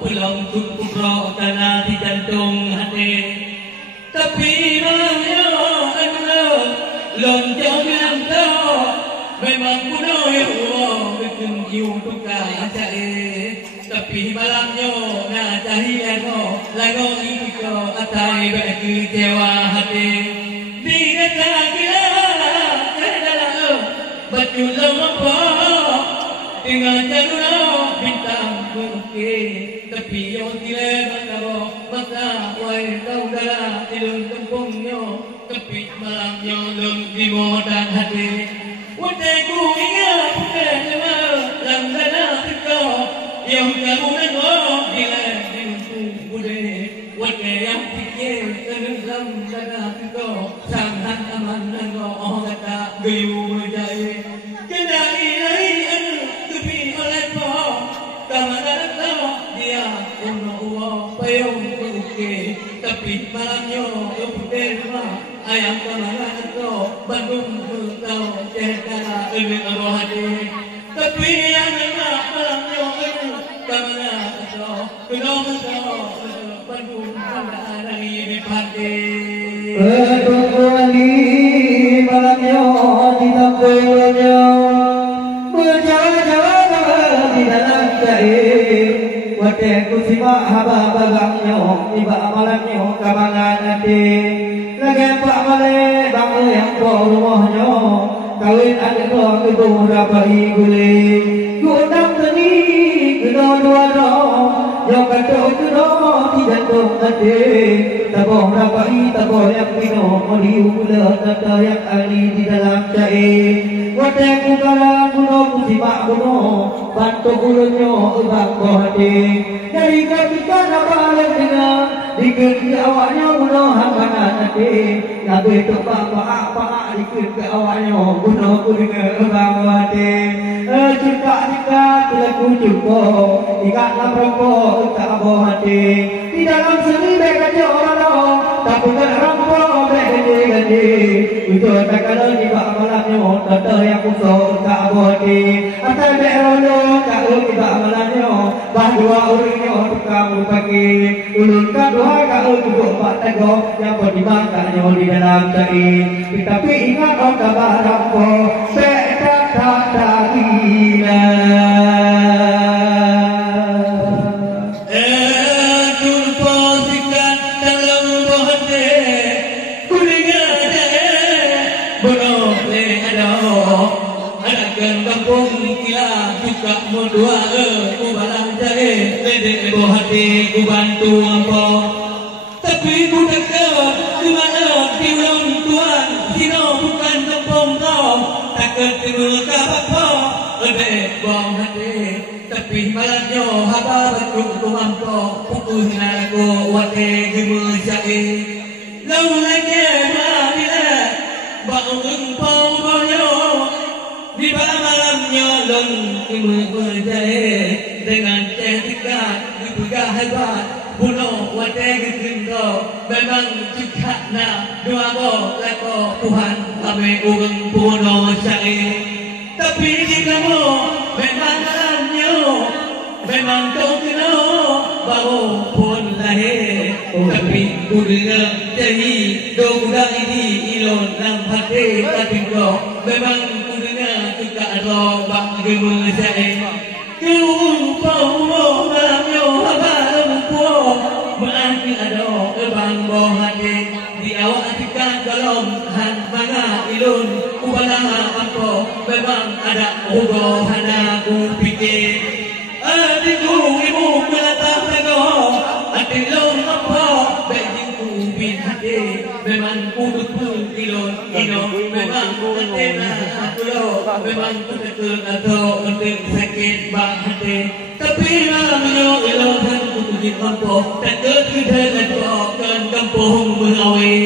Pulang tu pura tanah di jantung jantung hati. Tapi malangnya adalah lonjong yang tahu memang kuno yang bikin jiwa tukar acai. Tapi malangnya nak cahaya lagu itu atai bagi dewa hati. Dia tak kira adalah baju lama dengan jalur bintang bukit. Tapi yang tidak mata wai kau darah tidur kampungnya. Tapi malamnya lem di modal hati. Wajahku ingat bukan cuma dalam darah teko. Yang kamu nengok bila diuntung bude. Wajah yang fikir dalam darah teko. Sangat aman nengok orang kata gayung berjaya. Kendali lain tapi oleh kau. Kamar tahu dia uang payung berukir. Tapi malamnya kemudian ayam kamar itu Bandung tahu cerita lebih abah hati. Tapi yang nak malamnya kamar itu kedua tahu Bandung pada hari di pagi. Berkuali malamnya di tampilnya berjalan-jalan di dalam cair. Wadah kusimak haba bagangnya tiba malamnya kamangan hati. Lagi pak male bang yang kau rumahnya kawin adik kau ibu dapat gule. Gudang tani kedua-dua yang kata kedua di jantung hati. Tabung dapat tabung yang pino meliu gula kata yang ahli di dalam cair. Wadah kukalang kuno kusimak kuno bantu gulunnya ubah kau hati. Dari ketika dapat dengar dikir ke awaknya bunuh hambanan hati. Nabi itu apa dikir ke awaknya bunuh ku dengar ubah kau hati. Jika aku jumpa ingatlah rokok tak abah hati. Di dalam seni berkaca orang tapi tak rokok bergaji-gaji. Ujung terkadang di bak malamnya tata yang kusok tak abah hati. Atas berono tak di bak malamnya bah dua orangnya tukang pagi. Ulun kedua kalau duduk bak tegok yang berdimakannya di dalam cair. Tapi ingat orang rokok tak darina. Jumpa sikat dalam bohate kuningan boleh ada akan kampung kila juga modua ku balang jahe lede bohate ku bantu apa. Tapi ku dekat di mana di ulang tuan sino bukan kampung kau takkan timbul apa lede bohate. Tapi malamnya haba betul kumampo pukul nago wate gemul jai. Lau lagi mana bau engkau banyo di malamnya long gemul jai dengan terikat dibuka hebat bunuh wate gendo memang juga na dua go leko Tuhan kami urang bunuh jai. Tapi di kamu memang memang kau kena baru pun lahir. Tapi ku dengar jadi doa ini ilon dalam hati tapi kau memang ku dengar juga ada bagi menjadi kau pau malamnya apa lempu menanti ada bang bawah hati di awak ketika dalam han mana ilon ubah apa memang ada ugo hana ku fikir. Adikku ibu melatah tegak hati long apa bejingku bin hati memang kudut pun ilon memang ketena kulo memang kutekun atau untuk sakit bang hati. Tapi malamnya ilon han kutujit mampu tak ketudan ataukan kampung mengawi.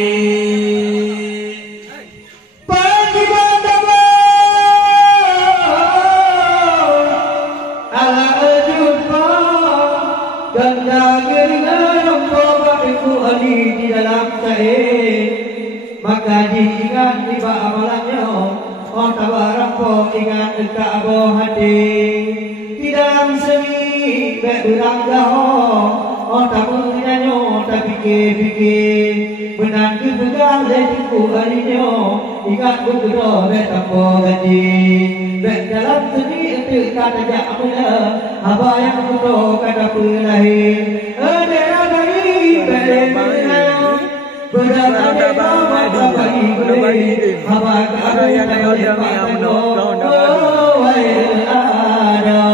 Maka diingat tiba amalannya oh tabarako ingat dekat abah hati. Di dalam seni berurang dah oh tamu nyanyo tak fikir-fikir benang ke pegang letiku harinya ingat ku kedua betapa gaji bet dalam seni itu kata jak mula apa yang kudo kata pelahi ada bagi beli berada pada bagi beli apa kata yang ada oh ada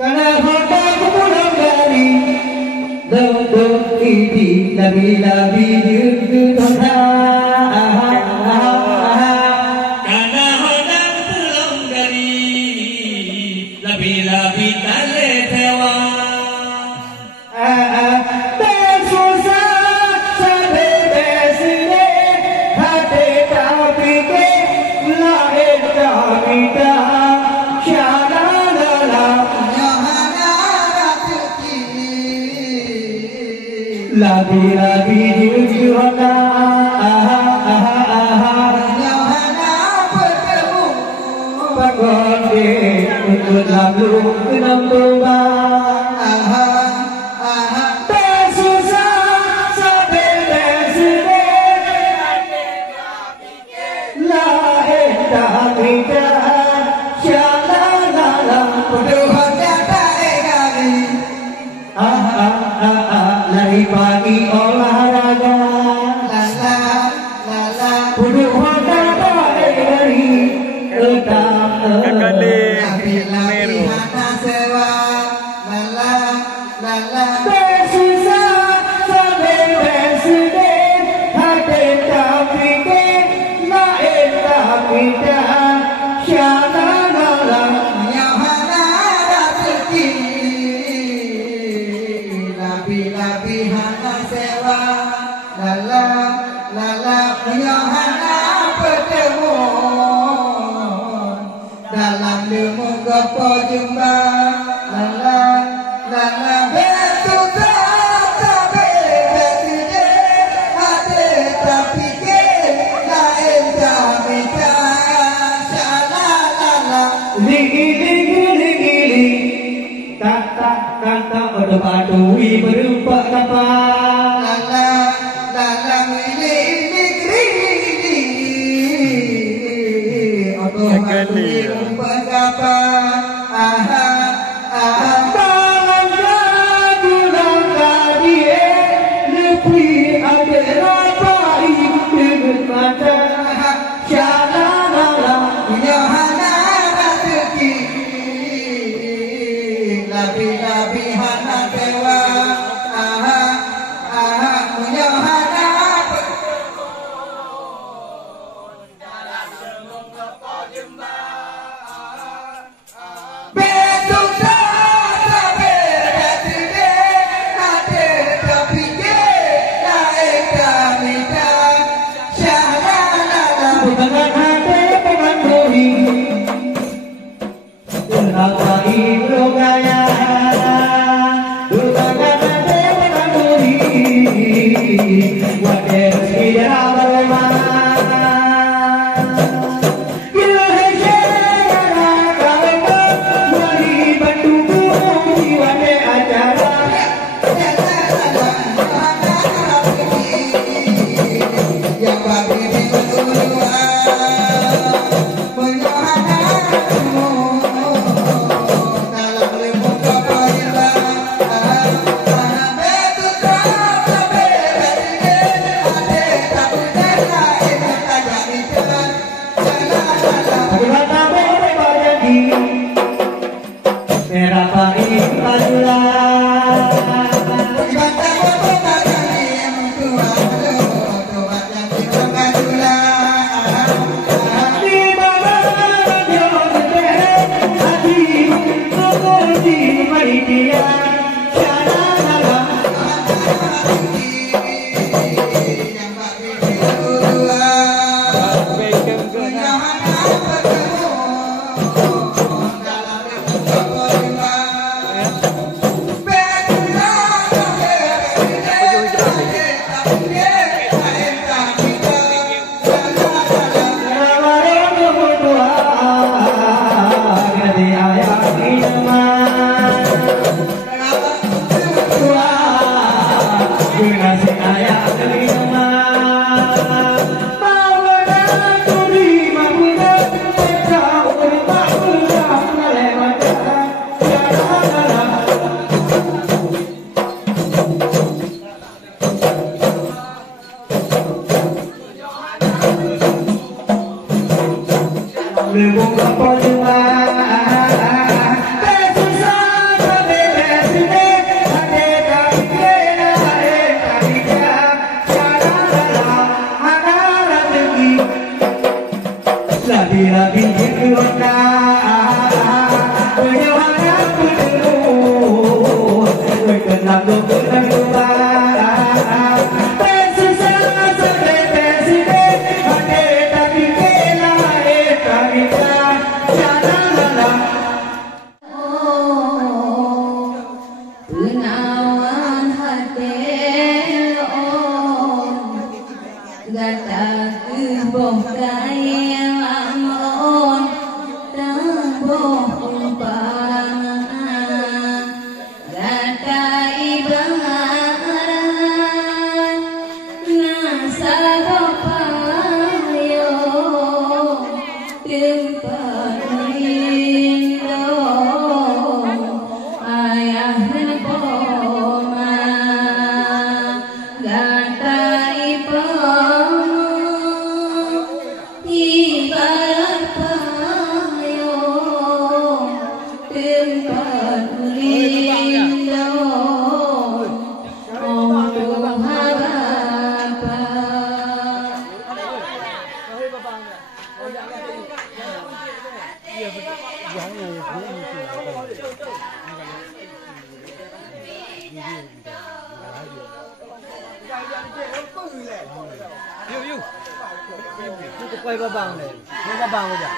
Karena harta kepulang dari dong ini labi-labiยืนทางkarena harta kepulang dari labi-labi tale tewa susah sampai beside hati tapi ke lahir kami dah labi-labi jujurna Yohana bertemu Pagondi untuk lalu kenam tua Tersusah sampai bersede lahir tak beda Syalalala Tuhan kata kali lari pagi olahraga duduk hotel dari laki-laki hana sewa bersusah sampai bersede hati tak fikir lain tak beda syalalala Yohana rezeki labi hana sewa lala Yohana bertemu dalam demo gopo jumpa lala betul tak bersede hati tak fikir lain tak beda syalalala ligi kata pada padui berupa kapal dalam negeri otomatis berupa kapal nasi ayam dari rumah. Bawa turi mabuda, pecah uri mabuda, nalai mata, jalan. Lebung kapal jumpa. Labi jiwa berjawana putru berkenang berkenang berkenang bersama sampai presiden hati tapi kena kami jangan Penawan hati gata tubuh kaya amon tambuh umpama gata ibarat nasabah payo tempat rindu ayah dan poma gata ibarat payo tempat rindu untuk Bapa. Itu koi babang deh, koi babang aja.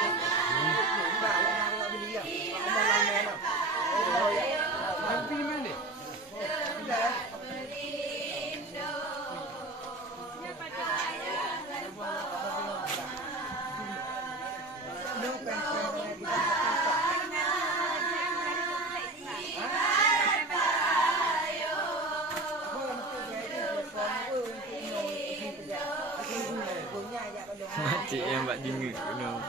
Cik yang buat jenguk kena.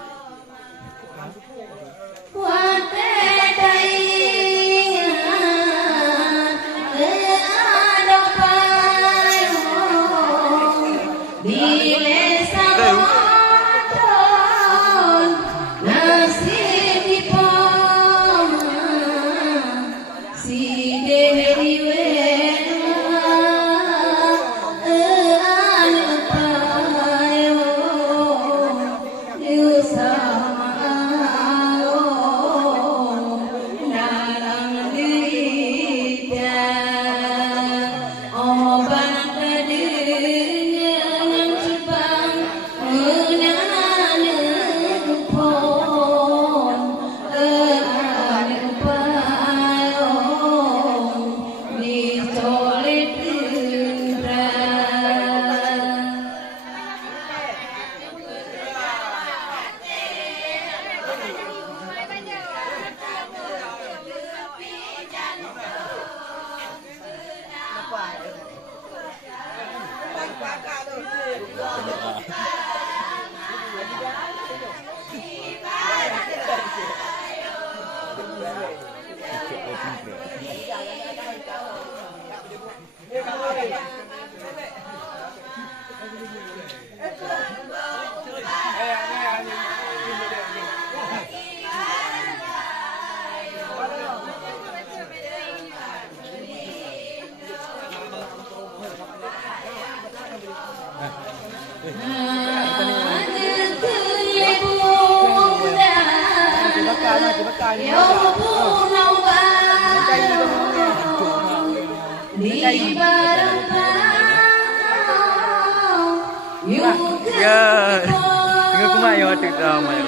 Ya, tengok kumat yang waktu kita ramai.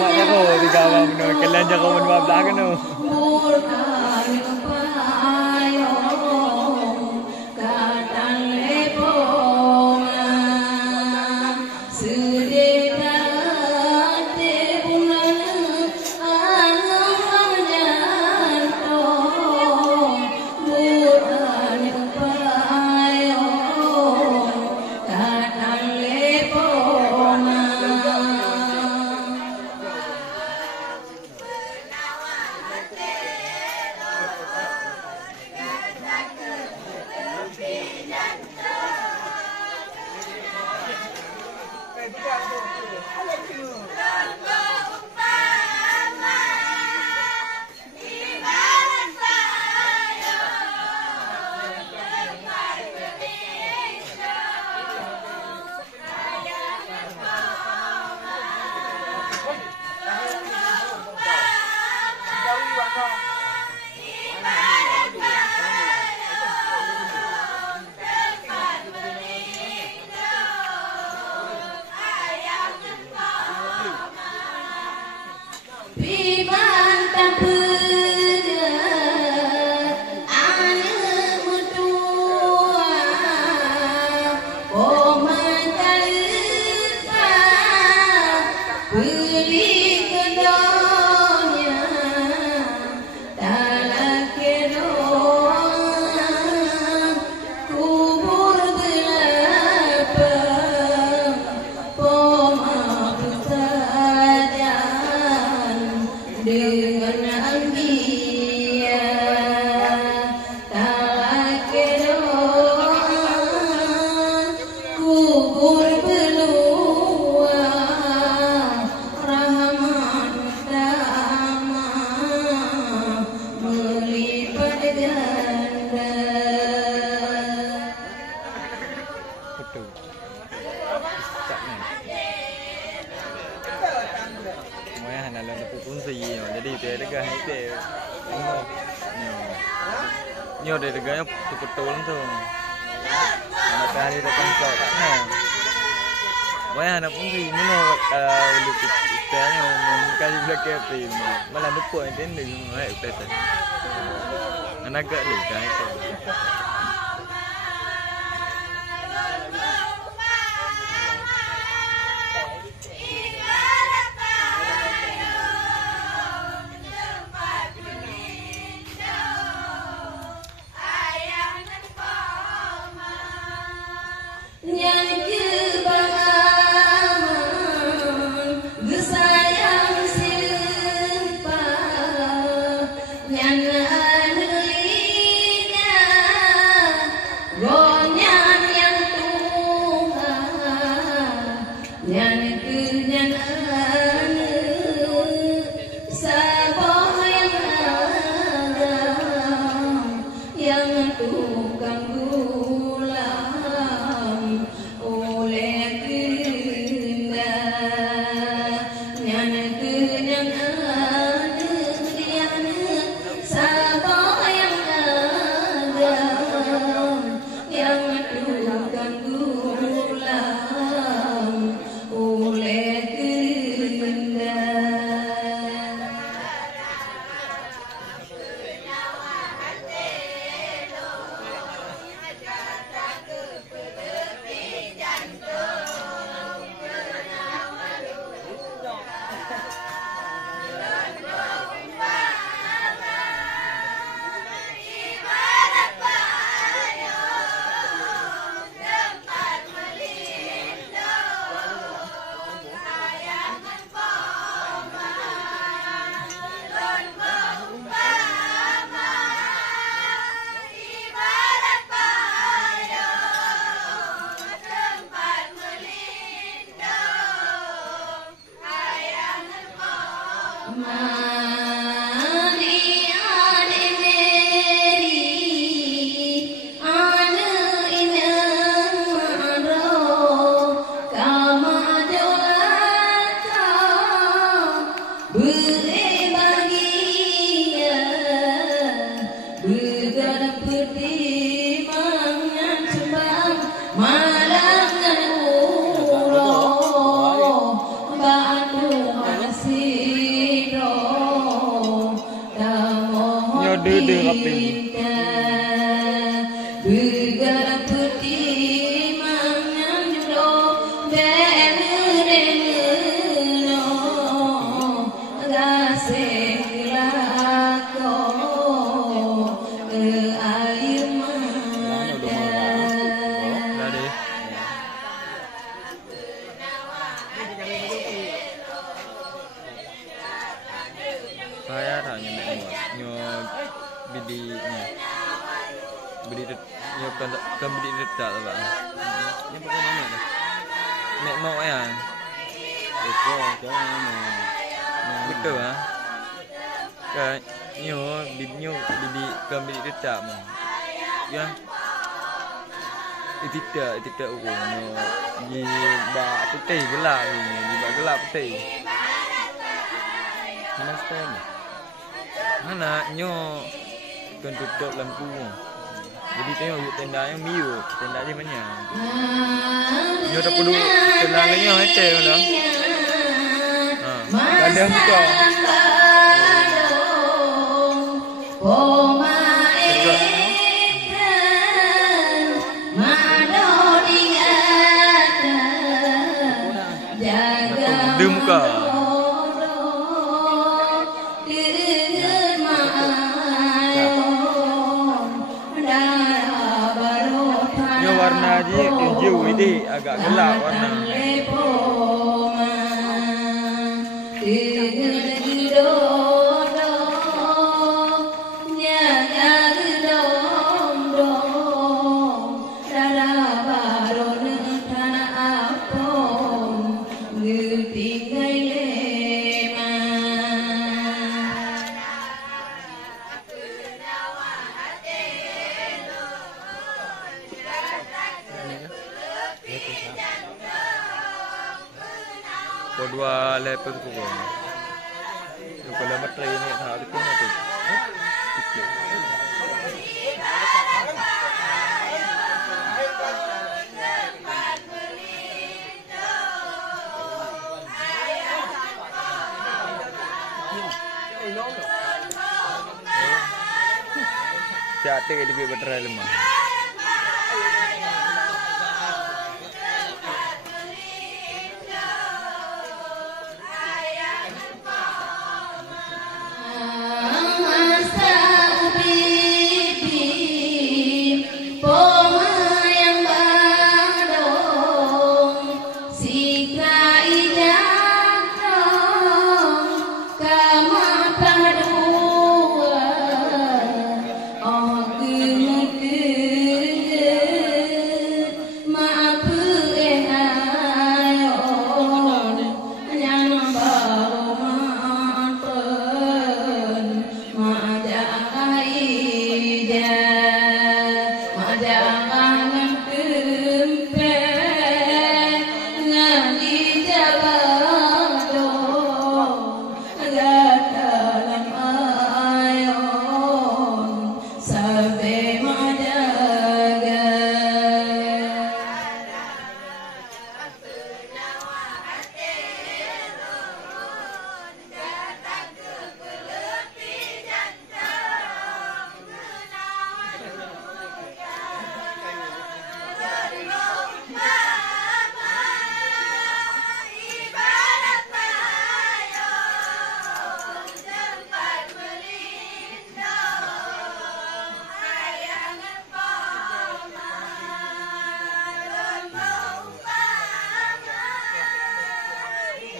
Mak jago di kawan benar. Kalian jago benar belakang tu. Sedekah bulan anu dah itu. Nyo dari gaya betul tu. Anak hari datang kau tak nak. Wah anak pun si mana lupa istilahnya mengkali belakang apa ini. Malah lupa ini dengan ayat betul. Anak gak ni kan itu. Saya tak nyo bidi nyo kan bidi detak tu bang. Ni bukan mana dah. Nek mau ya. Itu jangan. Betul ah. Kan nyo bidi kan bidi detak mah. Ya. Tidak urung nyo di bak putih gelap ni, di bak gelap putih. Mana sekarang? Mana nyo kan tutup lampu. Jadi tengok yuk tenda yang biru, tenda di mana? Nyo dah perlu tenda lagi yang hotel dah. Ada muka. Dia muka. Warna je hijau ini agak gelap warna. Dua lepas pukul. kepala baterai ni tak ada kena tu. Jatuh ke lebih baterai lemah.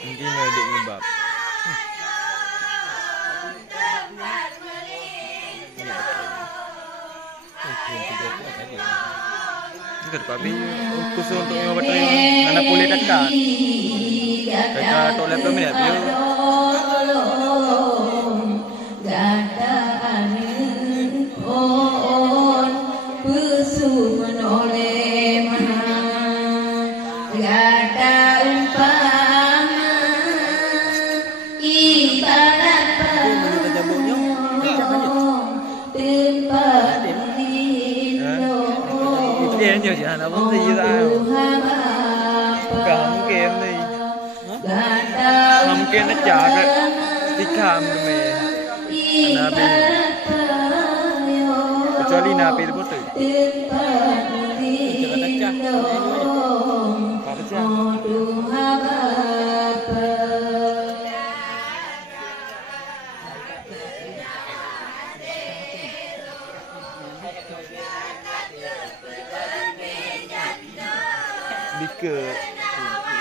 Mungkin ada nyebab. Enggak tapi khusus untuk yang baterai anak boleh dekat. Dekat toilet peminat dia. Nhiều chị Hàn không gì ra cả không kem đi không kem nó chả cái đi cam mày na bên cho đi na bên bớt tử ke anjing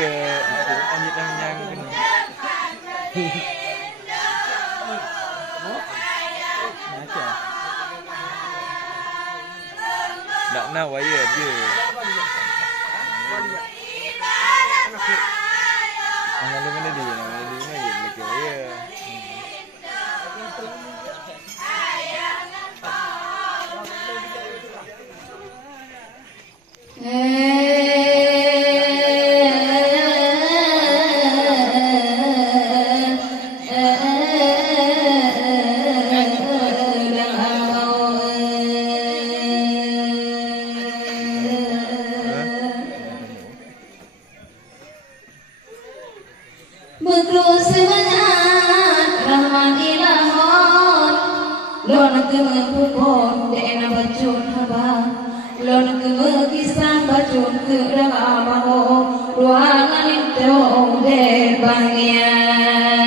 yang nak nak wire dia mana mana dia nak ke wire Berterus semangat Rahman ilahon Lon kemepupon Dena bacun haba Lon kemekisah bacun ke ramaho Ruangan itu de bahagian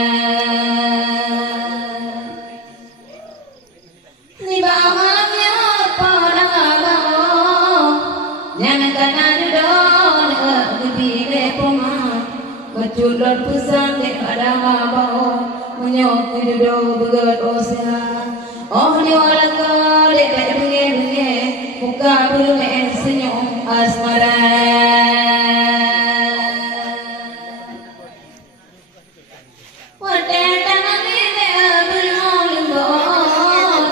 Ni bahagia pada bahawa Nyanakan ada don Kebile pemah Bacudot pusang di pada abau Menyok hidup begat usaha Oh ni walaka dek bengi-bengi Muka berme senyum asmara Wadah tangan ini bermolimbot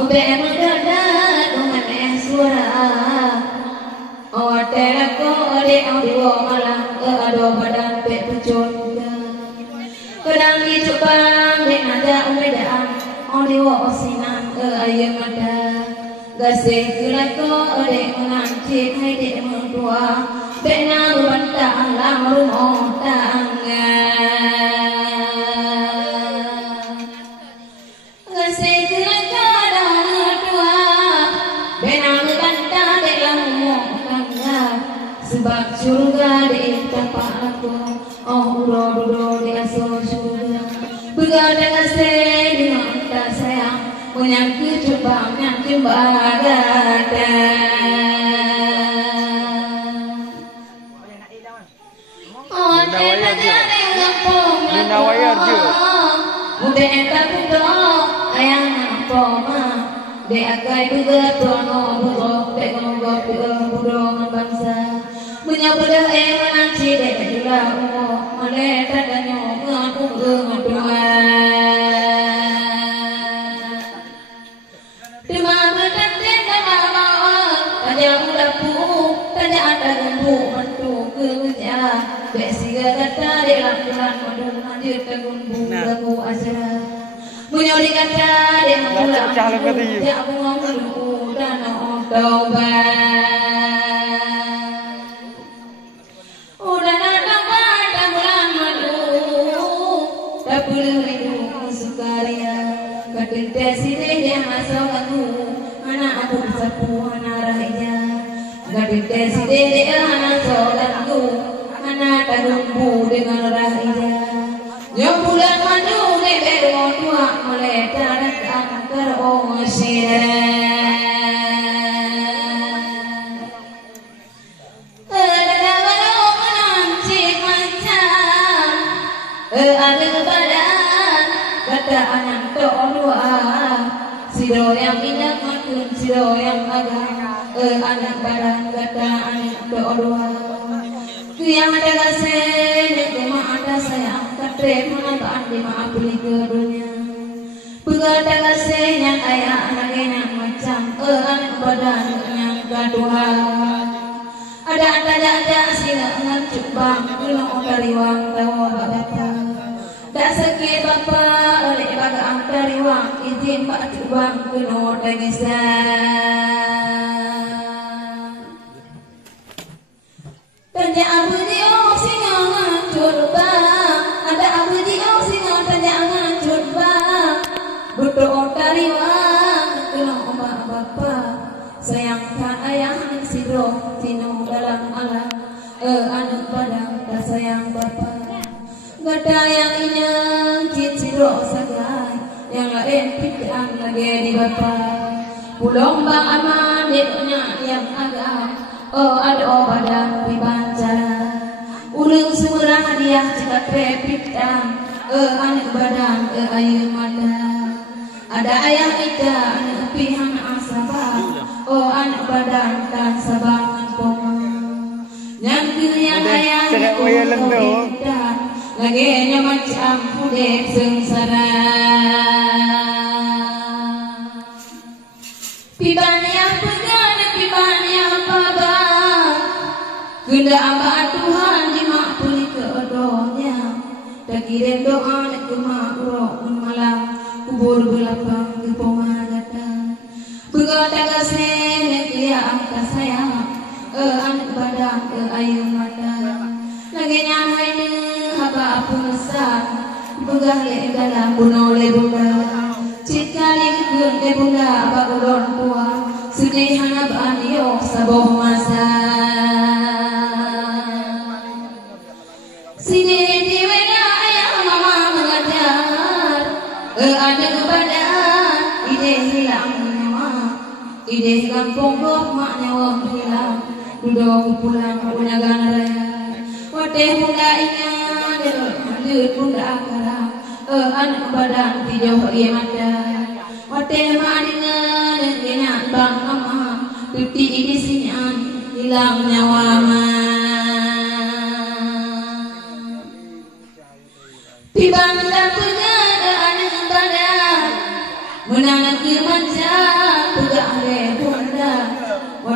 Mubek mendadak dengan suara telako ode audio malah ado badan pe pucun kadang dicupang de nada umedaan audio sinan ayam ada gasih kelako ode mengancit hai de mentua bena banta alam rumah tangga gasih kelako tua bena banta de rumah tangga sebab surga di tapak aku udo di asal surga begadang gasih dengan tak sayang punya kecubangnya cembagada Nawayar je. Udah entar pun ayang poma de agai buga tono bugo de ngogo budo bangsa punya budak menanci de jula umo male tadanyo ngaku ngodua Terima berkata nama tanya udapu tanya ada gumbu mantu kerja besiga kata de lakukan modul hadir ke gumbu lagu asara punya dikata de pulang ya bunga dan toba udah datang bulan madu dapur rindu sukaria kadentesi dia masuk aku anak aku sapu anak raja kadentesi dia masuk aku anak tagumbu dengan raja yang bulan madu bebek tua meleta datang ke osir ada badan kata anak doa sido yang indah makin sido yang agak anak badan kata anak doa yang ada kasih cuma ada sayang katre mana andi maaf beli ke dunia berkata kasih yang ayah anak enak macam anak badan yang kedua ada singa ngancuk bang kena kariwang tawa bapak tak sakit bapa oleh bagang kariwang izin pak bang kena tagisan tanya abu dio singa ngancuk bang ada abu dio singa tanya ngancuk bang butuh kariwang kena bapak sayangkan ayah sidro tino dalam alam anak padang tak sayang bapa gada yang inyang ciciro sagai yang lain pitang lagi di bapa pulong bang aman deknya yang agak ada badan dibancara ulung semurah dia cekat repitang anak badan air mata ada ayah kita anak pihang asabah anak badan kan sabangan poma yang yang ayah dan lagi nya macam pudek sengsara piban yang pegang piban yang pabang kena amba Tuhan jimak puli keodonya tak kirim doa nak kemakro malam kubur belakang ke pomagata berkata kasih nak dia angka sayang anak badan air mata lagi nyahai ni haba punasan begah le dalam bunole bunda cika ni kegun le bunda aba ulon tua sedih hana banio saboh masa sini di wena ayah mama mengajar anak badan ide hilang nyawa ide kampung kok mak nyawa hilang duduk pulang punya ganaraya wate bunda ingat hadir bunda akara anak badan tijoh ia mata wate mak dengan dengan bang ama tuti di sinyan hilang nyawa ma tibang dan pegada anak badan menang ke manca pegak le bunda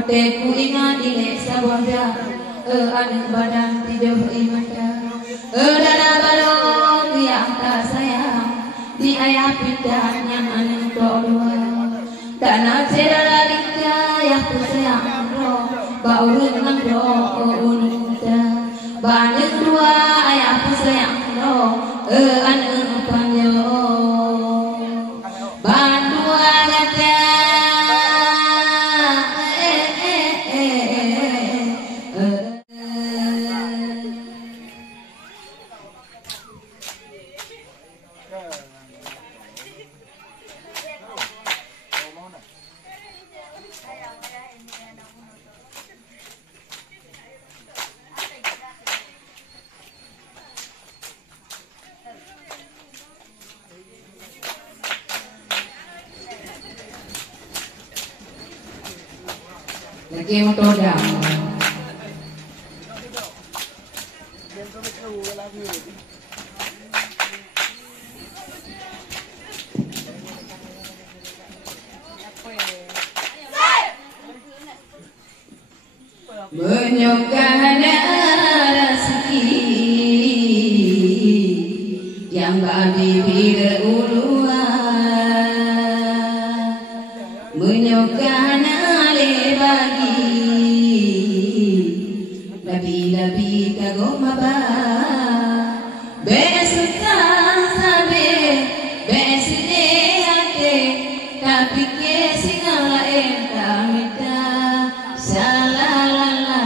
Teku ingat dilek sabada anak badan tidur imada dana balong yang tak sayang di ayah pindah yang anak dua dana cerita lika yang tu sayang roh baurun nang roh unta banyak dua ayah tu sayang roh anak panjang bandua kata lagi motor dah. Menyokana rezeki yang babi beruluan menyokana lebagi lebih kagum apa besar sabe beside ate tapi ke singala entah minta salalala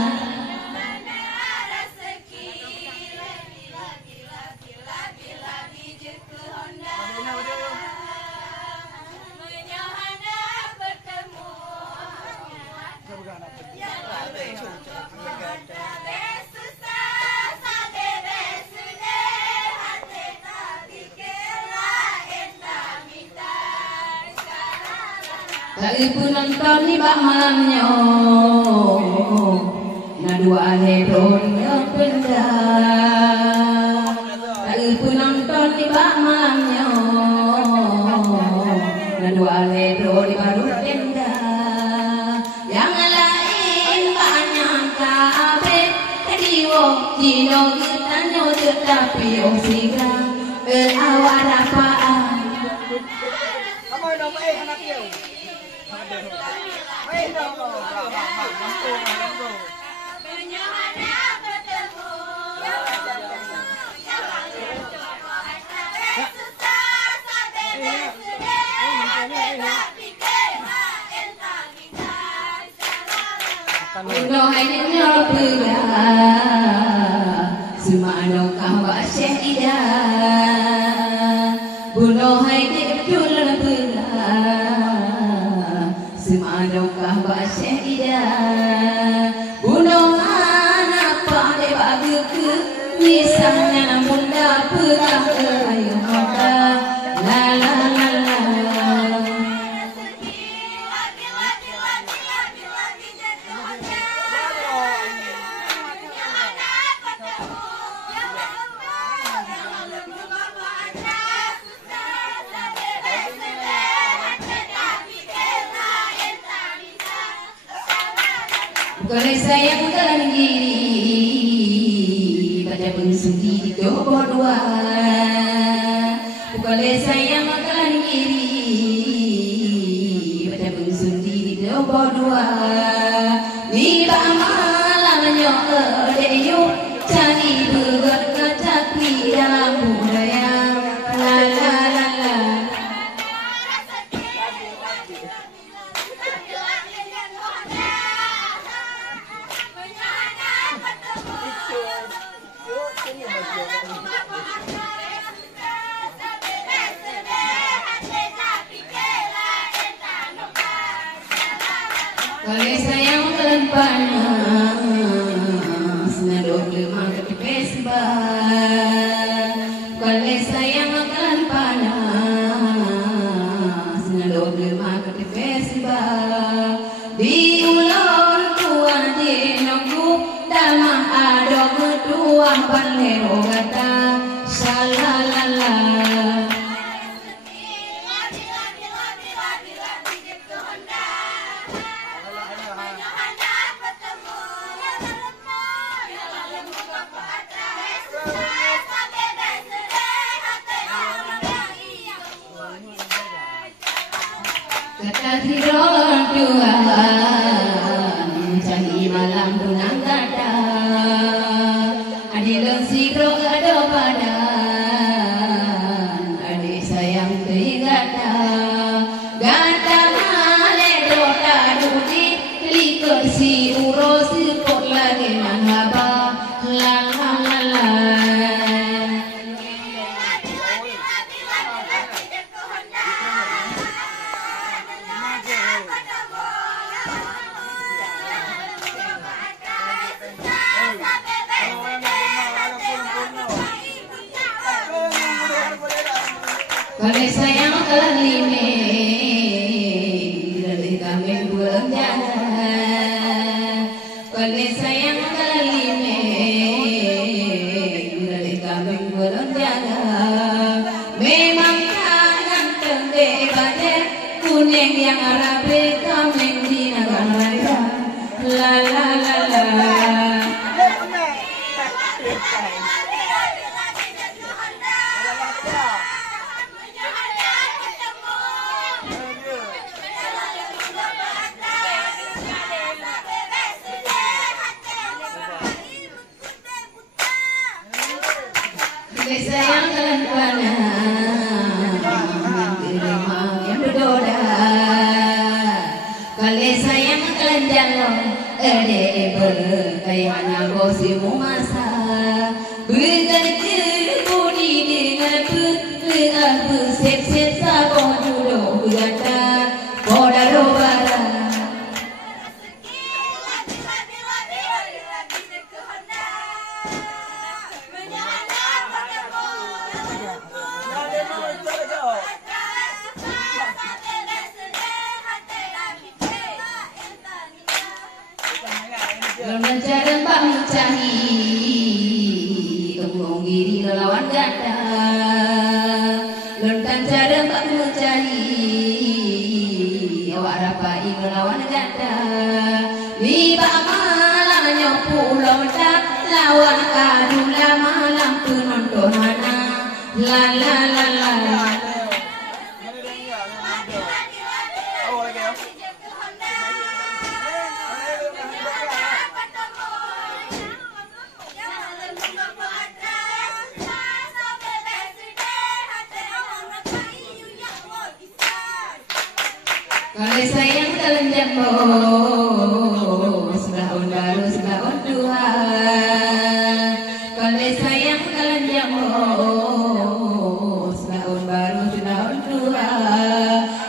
lagi jeku honda menyohana bertemu tak ibu nonton ni bak malamnya na dua hebron yang benda tak ibu nonton ni bak malamnya na dua hebron di baru benda yang lain banyak kabe kediwo jino gitanyo tetapi osiga awak apaan Kamu nama anak dia. Udah hanya pula semana kau syahida bunuh hanya pula semana kau syahida bunuh anak pada bagi ke misalnya bunda pula ayo mata la la la la Bukan sayang dan diri pada bersudi coba dua. Bukan sayang dan diri pada bersudi coba dua. Ni malamnya deyu cari berkat tapi dalam budaya la la la la. Kalau sayang dan panas nadok lemah ke pesbah. Kalau sayang dan panas nadok lemah ke pesbah. Di ulon tua di nongku damah ada kedua panero kata salalala. tujuan cari malam tunang kata adik lensidro ada badan adik sayang terigata gata male doda dudi likut si uros pot lagi manghaba la la la la. Kalau sayang kalah lime, dari kami bulan jalan. Kalau sayang kalah lime, dari kami bulan jalan. Memang tak ganteng dek badan, kuning yang rapi kami di negara. La la la la. Sayang kalian panas, terima yang berdoa. Kalau sayang kalian jalan, berkaitan bosimu masa. Berganti budi dengan putih, sep sabun dulu berkata, bodoh robara. Mencari mencari tembung diri lawan ganda lontan cara mencari awak rapai lawan ganda liba malam pulau tak lawan kadula malam penonton mana la la la la. Kalau sayang kalian jambo, setahun baru setahun tua. Kalau sayang kalian jambo, setahun baru setahun tua.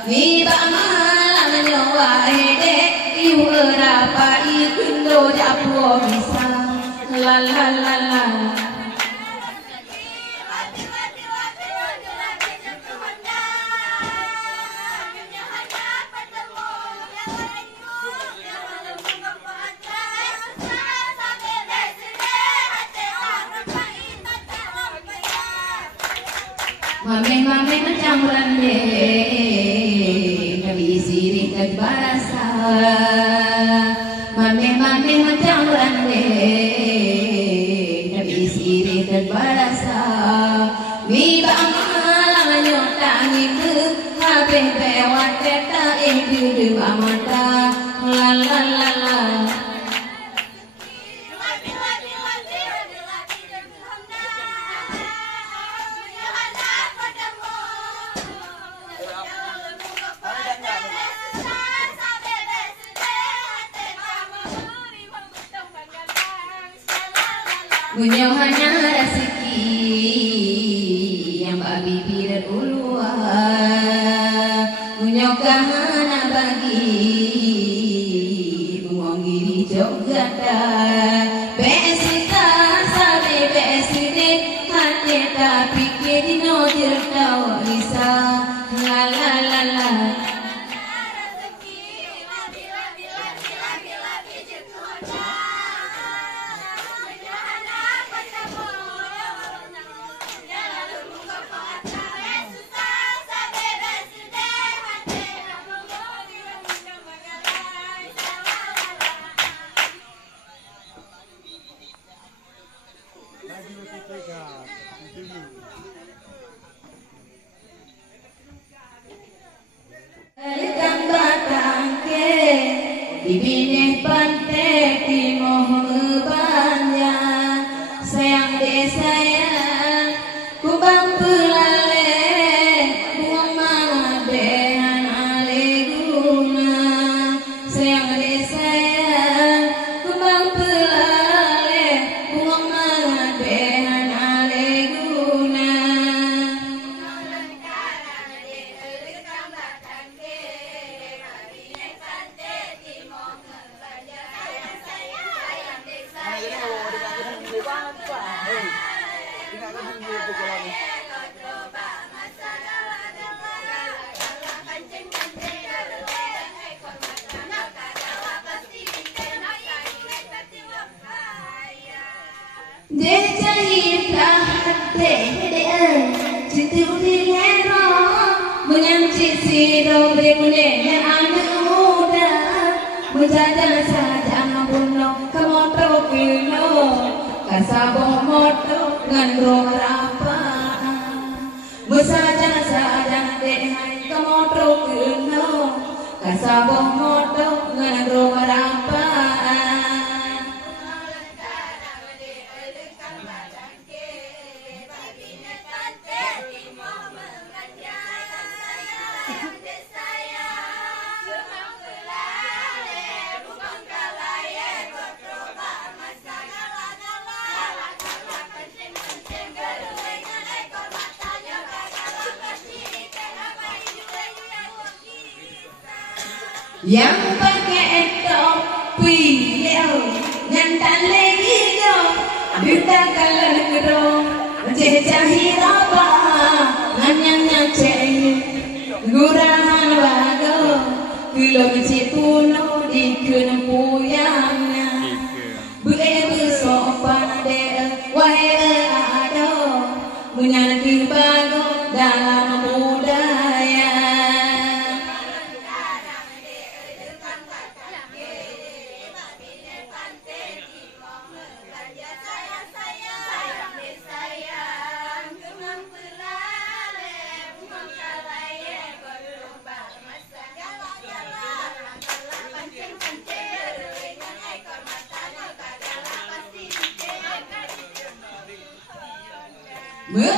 Niba malam nyawa hede, ibu berapa ikut do japo bisa. La la la la. Mame macam rande, kami siri kebarasa. Mame macam rande, kami siri kebarasa. Wiba malam nyotangi ke, habe bewat kata itu amata. La la la la. Bunyo hanya rezeki yang babi birat uluan. Bunyo kahana bagi buang giri jogata. Besita sabe beside hati tapi kiri no jertawa bisa. La la la la. Batang ke Yang pakai topi nyantan lagi dong, duta kalau kerong, jejah apa, nganyang ceng, gurahan bago, kulo kecil puno di kena puyangnya, bukan bersopan deh, wahai ado, menyanyi bago dalam budaya.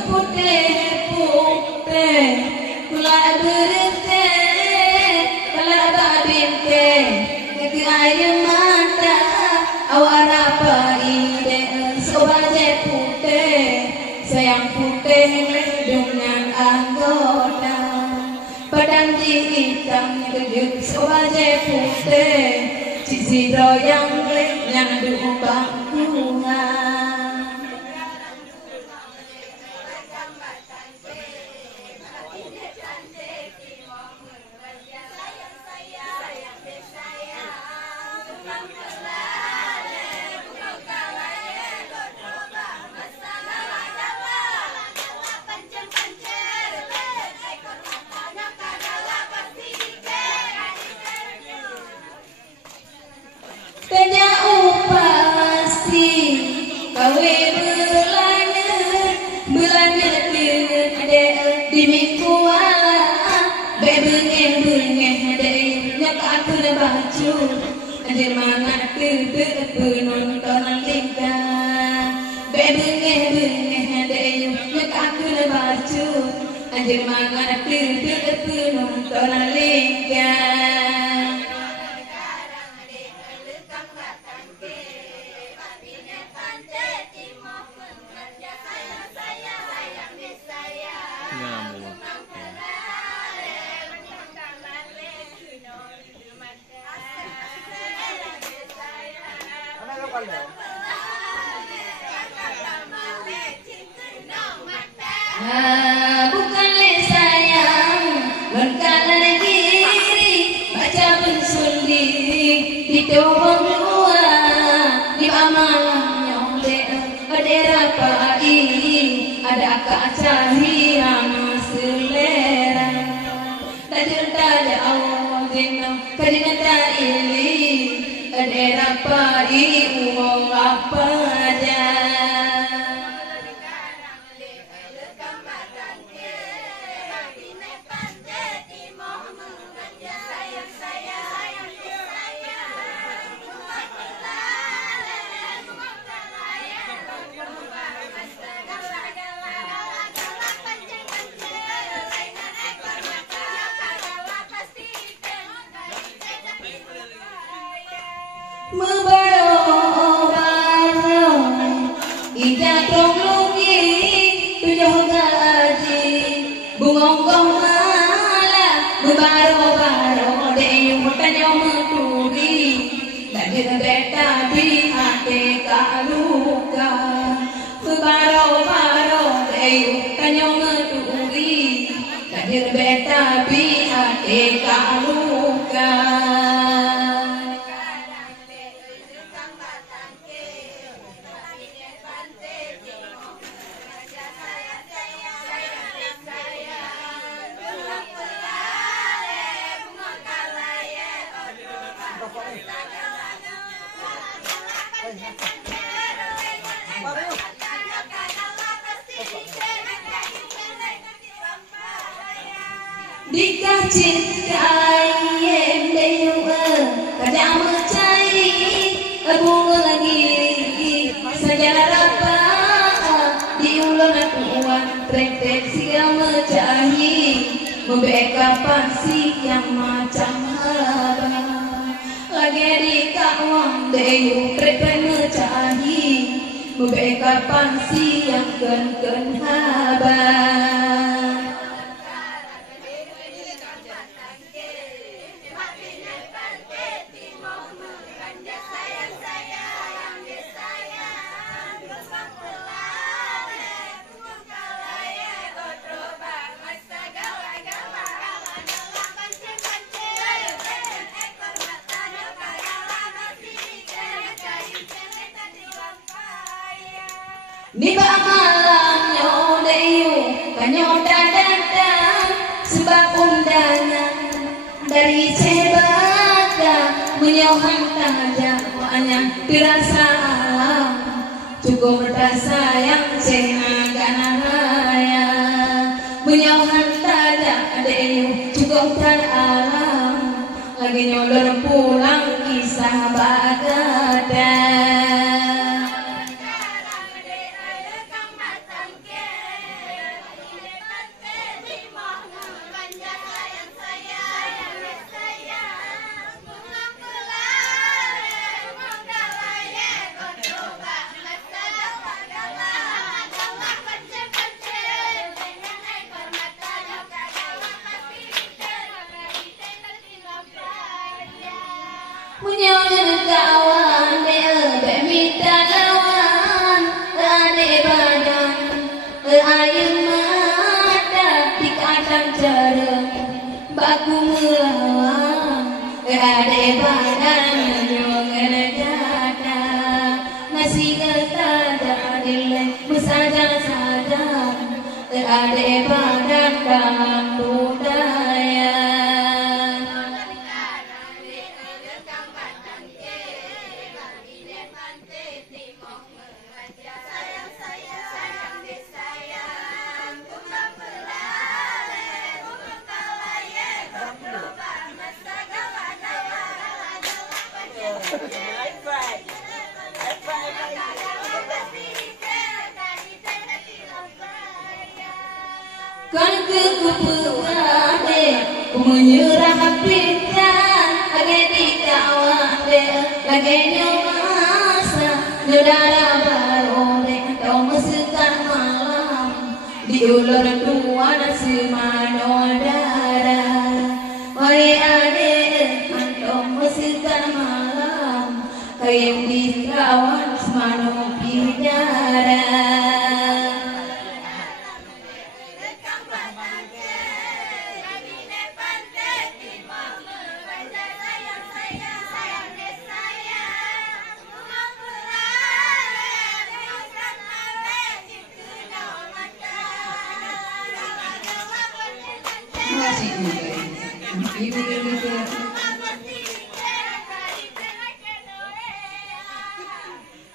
Putih, kula berente, kala babinte, kaki air mata, awak apa ide, sobaje putih, sayang putih dengan anggota, padang hitam keduk sobaje putih, cici royang yang diubah bunga. Anjir mana tebet penonton liga, bengeh deh nyek aku lebacu. Anjir mana tebet penonton liga. Bukanlah sayang, berkalan diri, baca pensundiri, ditobong dua, di amalan nyonde, ada rapai, ada kacahiran selera, tajur tada awdino, kadinata ini, ada rapai, umum apa aja. Baro nyong tuwi kadir beta bi ate kaluka dikasih kaya dewa kadang mencari bunga lagi sejarah apa diulang kuat trek siang mencari membeka pasti yang macam apa lagi di kawang dewa trek mencari membeka pasti yang ken haba Ni ba malam nyo deyo kanyo dadang sebab undangan dari sebata menyohang tajam wanya dirasa alam cukup berdasa yang senagan raya menyohang tajam deyo cukup tan alam lagi nyolor pulang kisah bagadan Munyon kawan be minta lawan ade badan air mata di kadang cereng baku melawan ade badan nyong dada nasi ketada dile musaja sadar ade badan dalam budaya kan kekupurade menyerah pita lagi di kawade lagi nyomasa nyodara barode atau mesekan malam di ulur dua nasi manodara wahai ade atau mesekan malam kayak di kawan semano bidara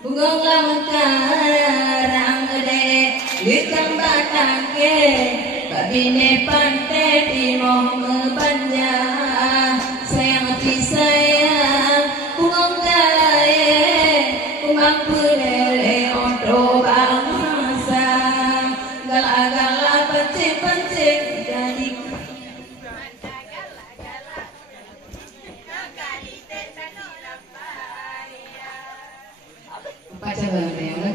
Bunga karang gede likang batang ke babine pante di moh panja sayang hati sayang bunga kalaye kumang pulele ondo bangsa gala-gala pencik-pencik jadi baca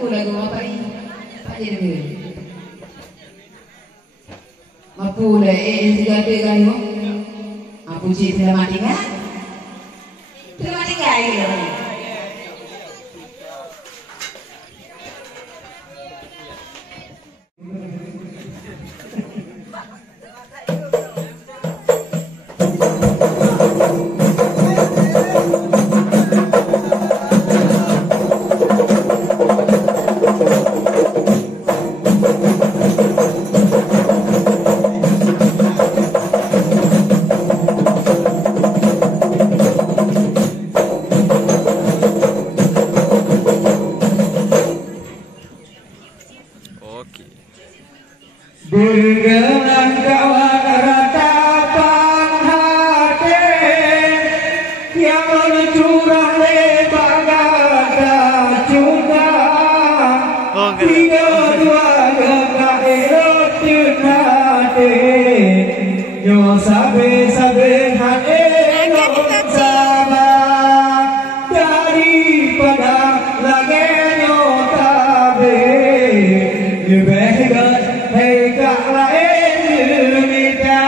lagu apa ini? Pak jadi Mapula tiga kayu. Aku cik terima tinggal. Terima tinggal ya. dengan kawan ratapan hati yang curang lebar gada juga tiga dua gagak elok tunate yo sabe hati elok sabar daripada lagi nyotabe lebih hey kak lain minta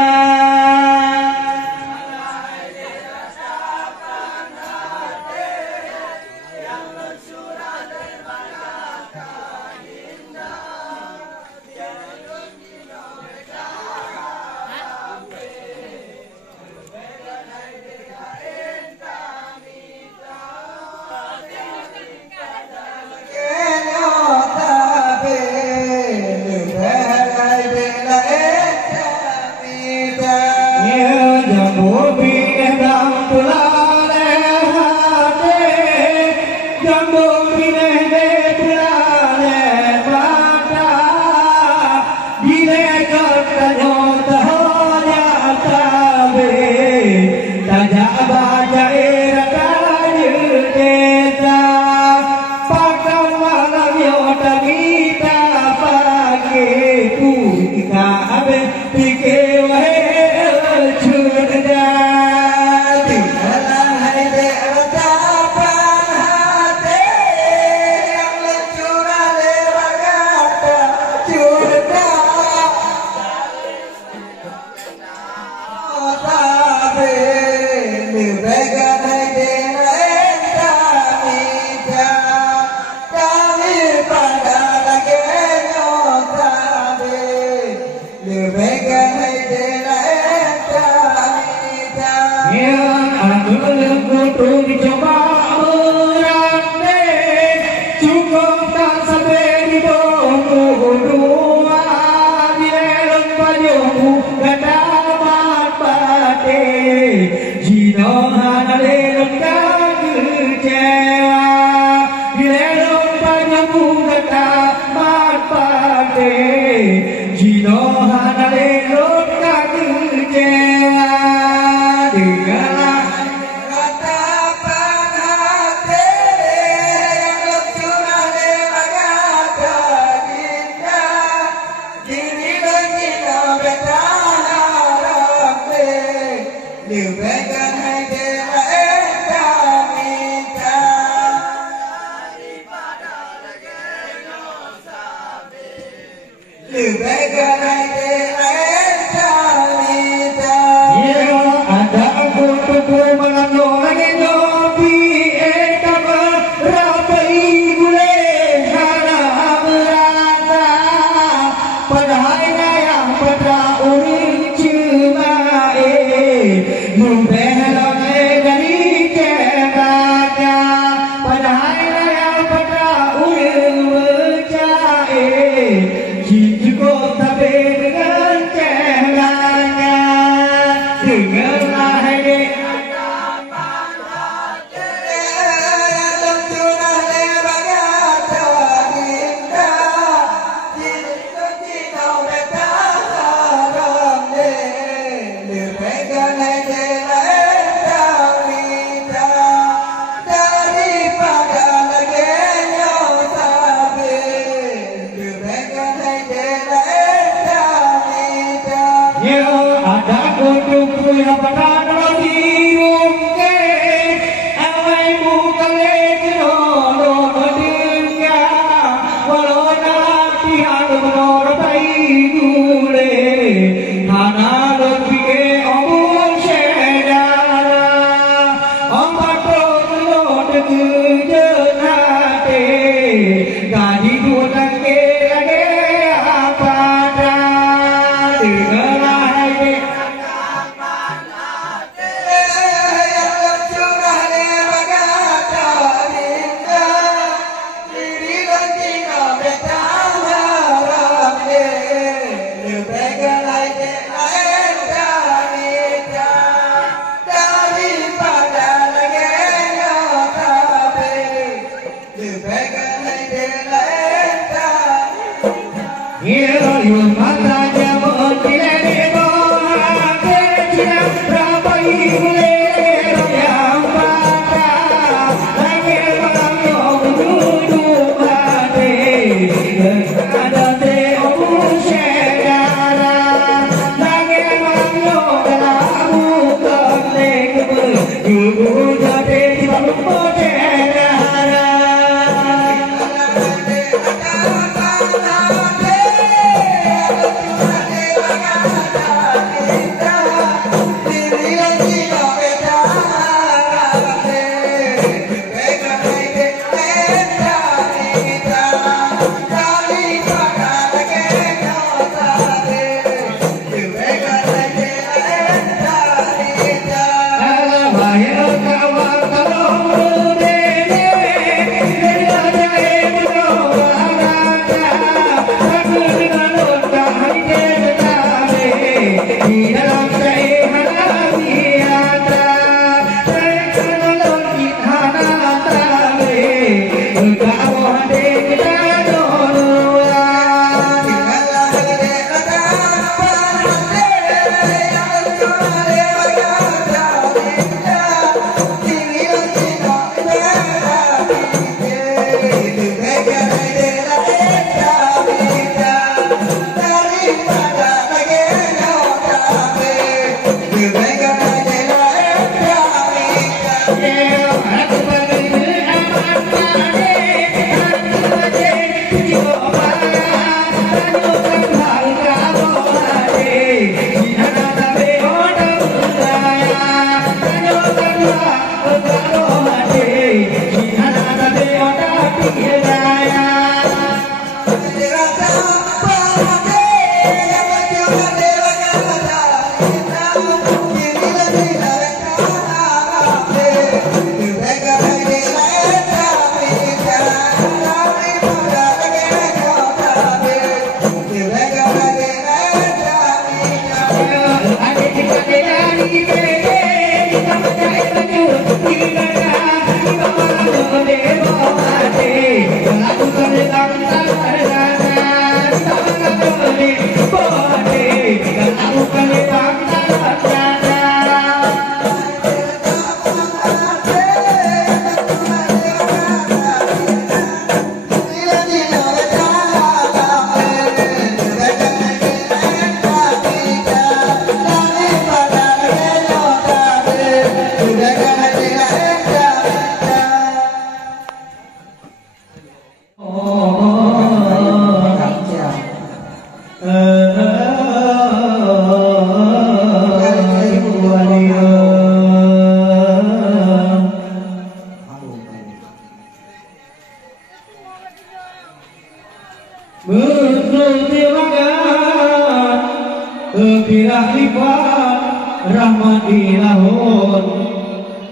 Here you mata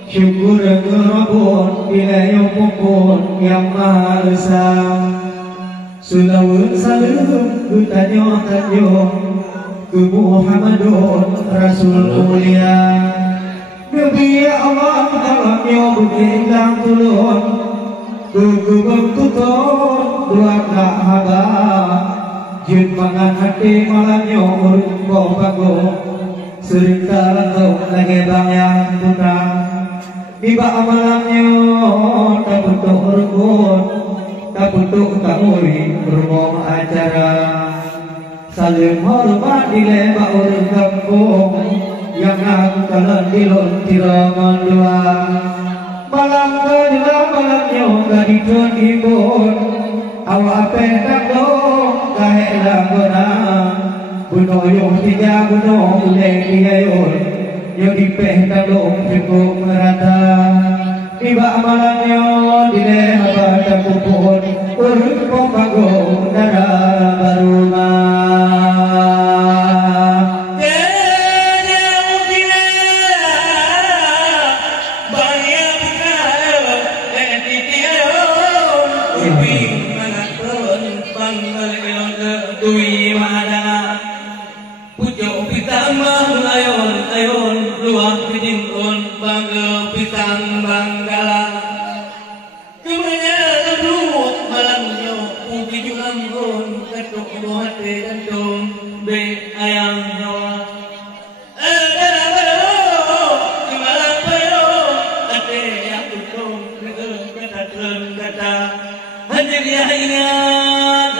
Syukur kerabun bila yang pun yang maha esa. Sulawun salam kutanya tanjung ke Muhammadun Rasul mulia. Nabi Allah dalamnya berilang tulun ke kubang tutur dua kahaba. Jun mangan hati malamnya urut kau bagus. Sering talantung lagi bang yang putang. Iba amalannya tak bentuk rukun, tak bentuk kamuri rumah acara. Saling hormat di lembah orang kampung yang aku kalah di lontirangan dua. Malam kejela malamnya gak ditun awak petak dong kahela gona. Bunuh yung tiga bunuh uleh diayun. Yang dipehkan dong cukup merata. Iba amalannya di leha tak kupun urut pompago darah baruma. Hanya dia ingat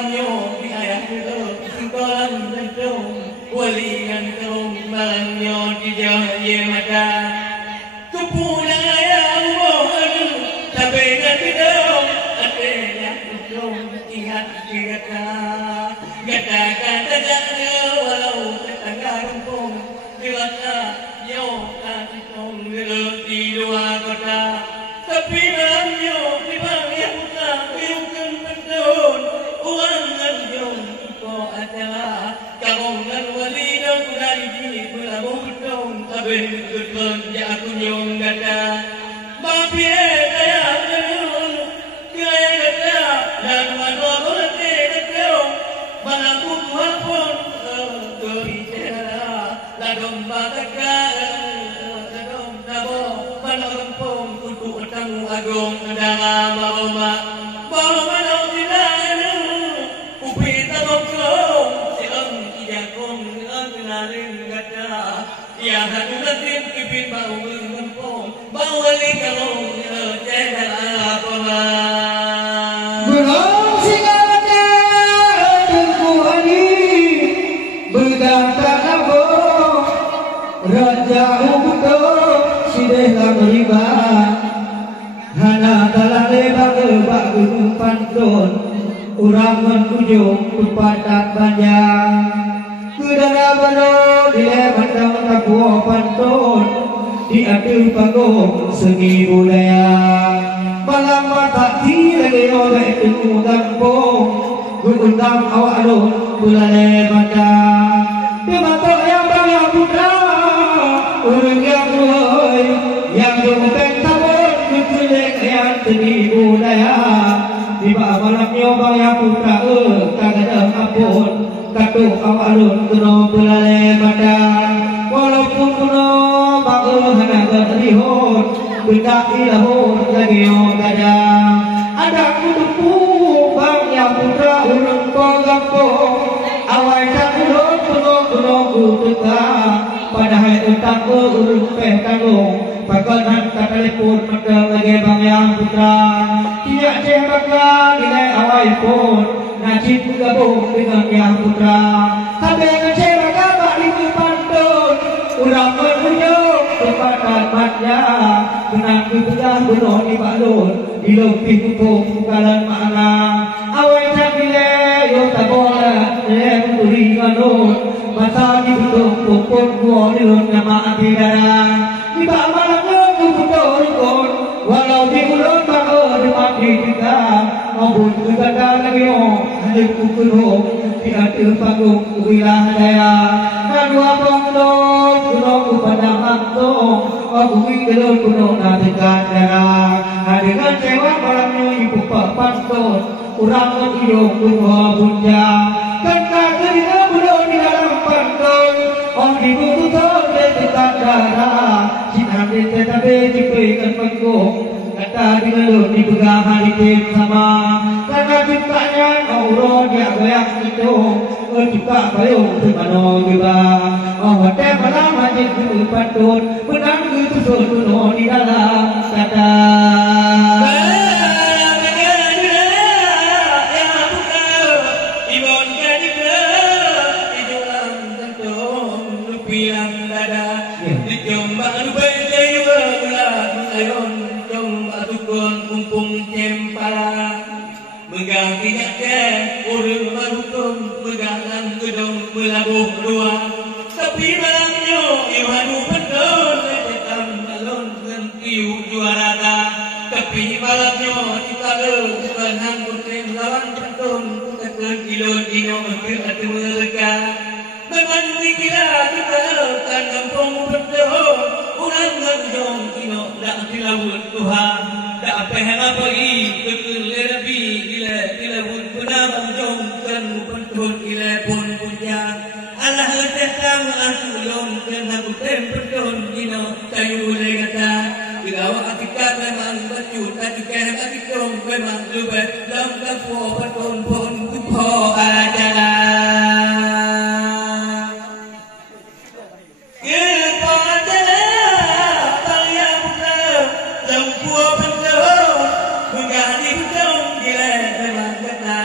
malamnya di ayah itu singkolan tentung wali gantung malamnya di jaya mata kepulang ayah mohon sampai nanti dong ada yang tentung ingat kata jangan walau tetangga rumpung dewasa yo kantong di luar kota tapi malamnya di bangnya putra biukan pendun uang nganjung ko adalah karongan wali dan dari di belabung dong tapi keton ya aku nyong gada mapi kaya kenun kaya gada dan mana boleh dong mana ku pun dari tera ladong batakan ladong tabo mana rempong untuk tamu agung dalam aroma bawa mana tidak upi tabok siang ijakong kenalin gada ya hadu natin kipin bau rempong bau wali kalong ceda apa Raja Ubudo sideh lamriba hana talale bag gunung pantun urangan ujung kupatat banjang kudara bano dile mandang tapuo pantun diadu panggung seni budaya malam mata lagi oleh tunggu kampung gundang awak alun bulale mandang di mata yang bangga putra orang yang roy yang bukan tabur kulit yang seni budaya di bawah malamnya bangga putra kagak ampun katuk awalun kuno bulale badan walaupun kuno bagu hana berlihur benda ilahur lagi gadang ada kuduku bangga putra urun kampung awal tak urun kuno kutuka padahal utang urun peh tanggung pakanan telepon mata lagi bangga putra tidak cembaka nilai awal pun najib bergabung dengan yang putra tapi ngecebak apa itu pantun urang menunjuk kepada matnya benang kepegah bunuh di balon di lebih kupung bukalan makna awal tak bila yo tak boleh memberi nganut masa di bentuk pupuk gua di lun nama akhirana di bawah malamnya kupukul walau di ulun bakal dimati juga maupun kegagalan lagi ada kukunuh di hati panggung wilayah daya kadua pondok kuno kepada mantung bumi gelung kuno nadekan darah dengan cewek malamnya ibu pantun urangan hidung kuno bunjang kata kerja belum di dalam pantun di buku dekat darah sinar tetapi diberikan panggung kata digelut dipegang hari tim sama karena ciptanya Allah dia goyang itu juga payung semano juga hotel malam majid itu pantun benang itu suruh di dalam kata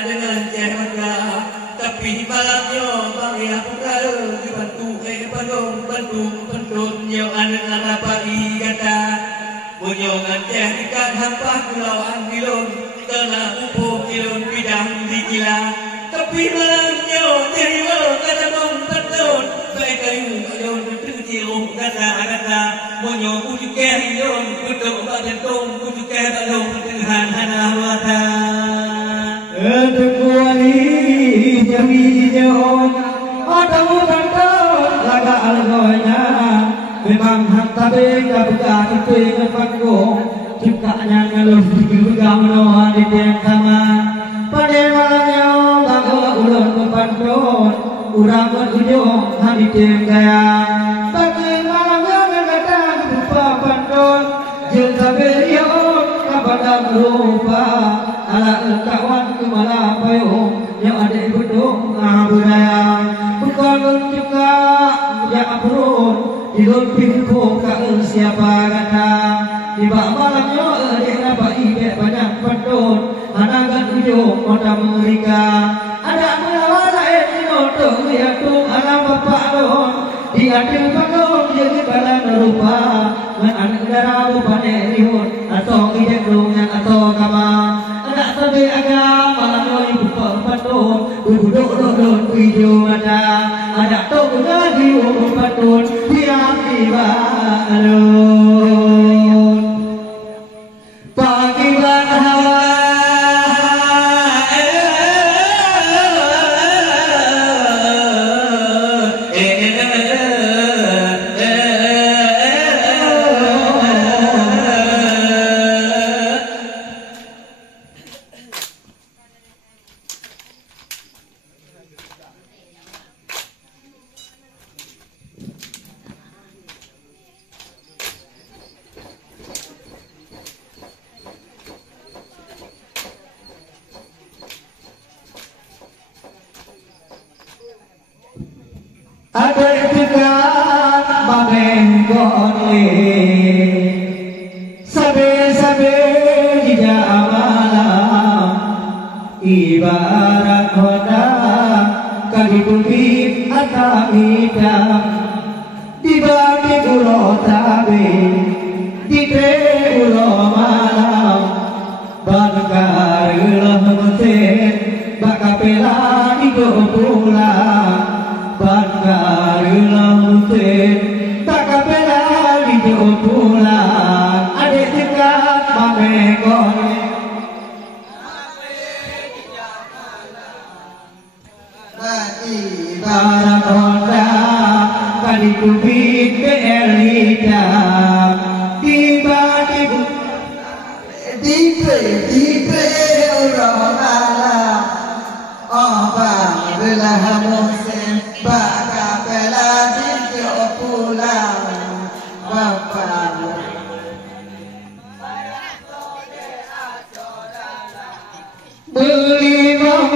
dengan cahaya jadikan hampa kulawan bilon tanah upo kilon bidang di gila tapi malamnya jadi walau kata bom betul baik kayu yon terkecil kata monyo ujuk yon betul badan tom ujuk balong dengan hana wata Terkuali jami jauh ada mudah laga algonya memang hantar kabuka itu yang panggung ciptanya ngeluh juga menawan di tiang sama pada malamnya bago ulun kepandun urang berujung hari tiang gaya bagi malamnya ngegatang berupa pandun jeng sabelion kepada berupa ala kawan kemala payung yang ada gedung budaya bukan juga yang abron ilun pintu ka siapa kata di bawah malamnya dia bayi banyak pendon anagan ujung kota mereka ada melawan enoto ya tung alam bapak don di adil pandon jadi badan rupa anak negara bupane rihun atau ijek yang atau kama anak sabe agama malamnya ibu pandon duduk video ada to ngadi pandon tiap tiba alun pagi hawa ada juga babengkone sabe-sabe di malam ibarat hoda kali bukit atau hitam di bagi pulau tabe di pulau malam bangkar ulah mesin bakapela di pulang bangkar lamutin tak kapela di pulang adik tingkat mamekon ibarat honda kali kubik BL hitam tiba orang malam bang belah musim bakapela di pulang bapak beli bang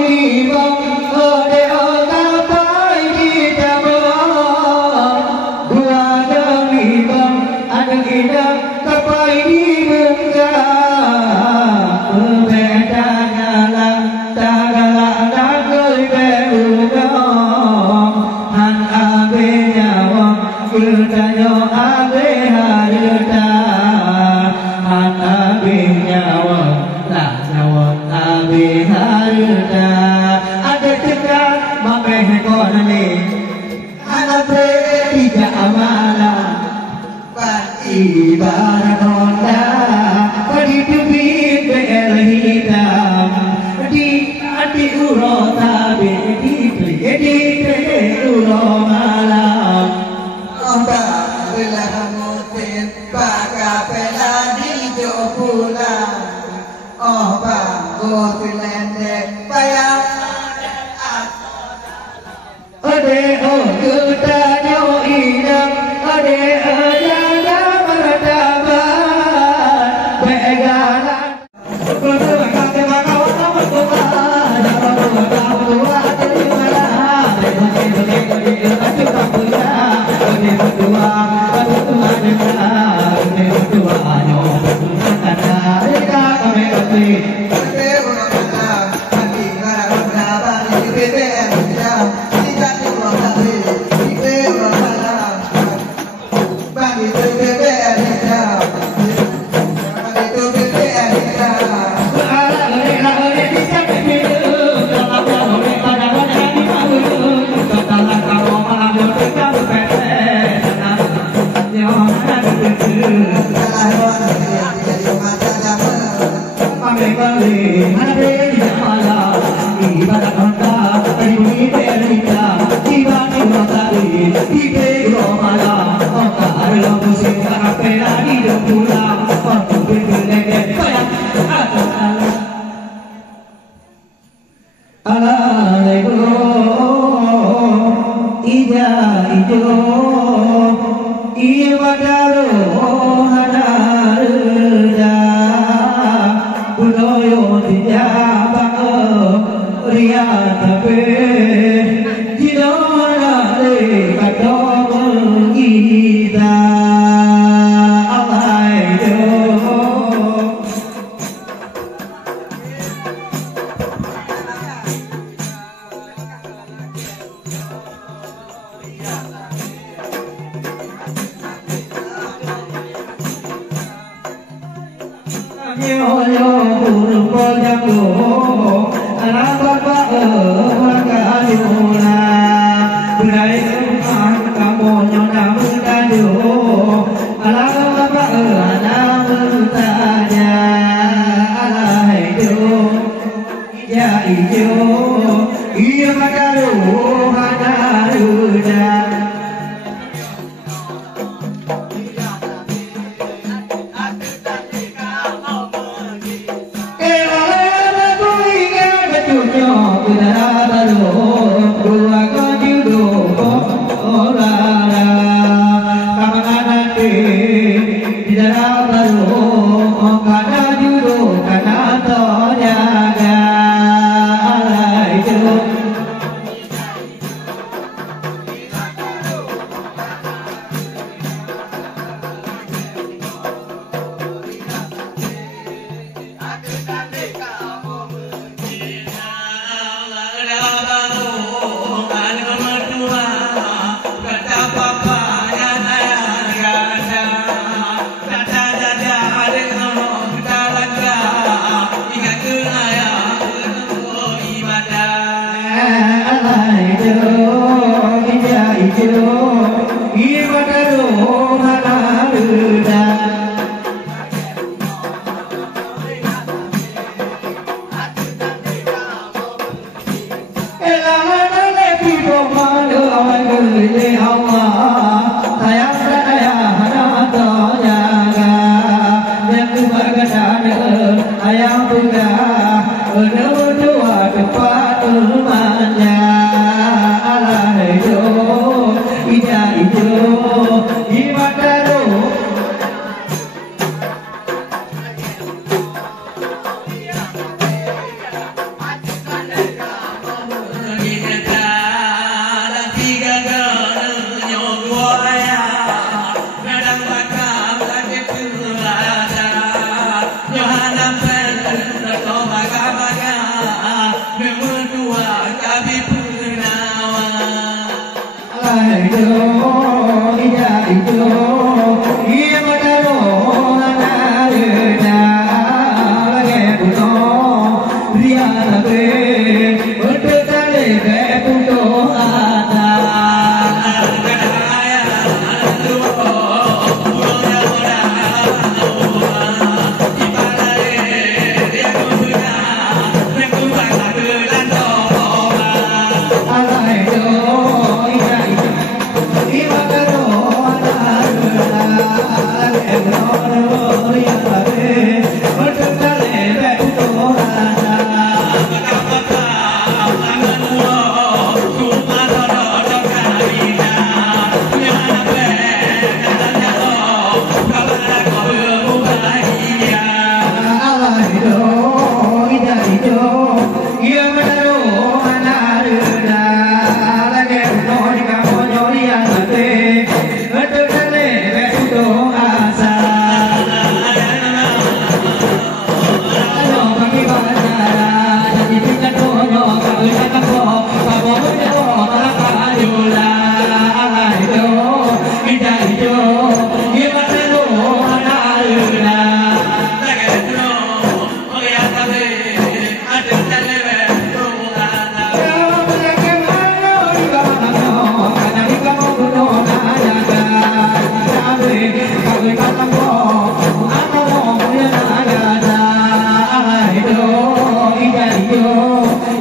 ode gapai di jabang dua demi bang ada hidup gapai di muka berbedanya lah tagala dan berubah han abe nyawang kirtanyo abe harita han abe nyawang lah nyawang abe harita ada cekat mabeh konane abe tidak amalan ibarat honda pada dubit BL hitam di ati uro tabe di uro malam amba belah mutin bakapela di pulang bang gotilende bayang ade kita nyo idam ade aja martaba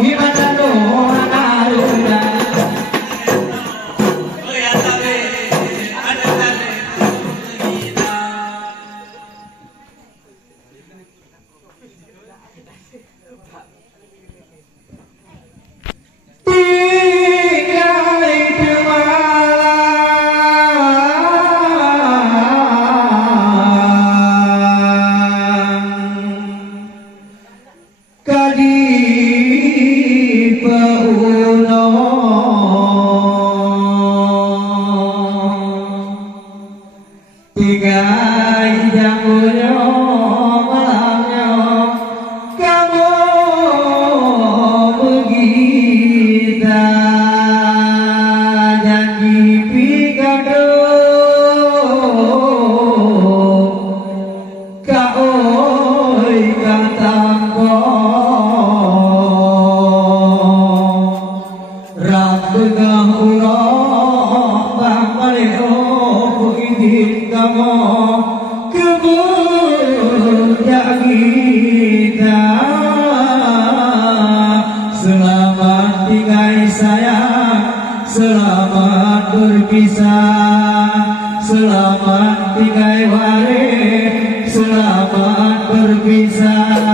Ibatano Selamat tinggal sayang, selamat berpisah. Selamat tinggal waris, selamat berpisah.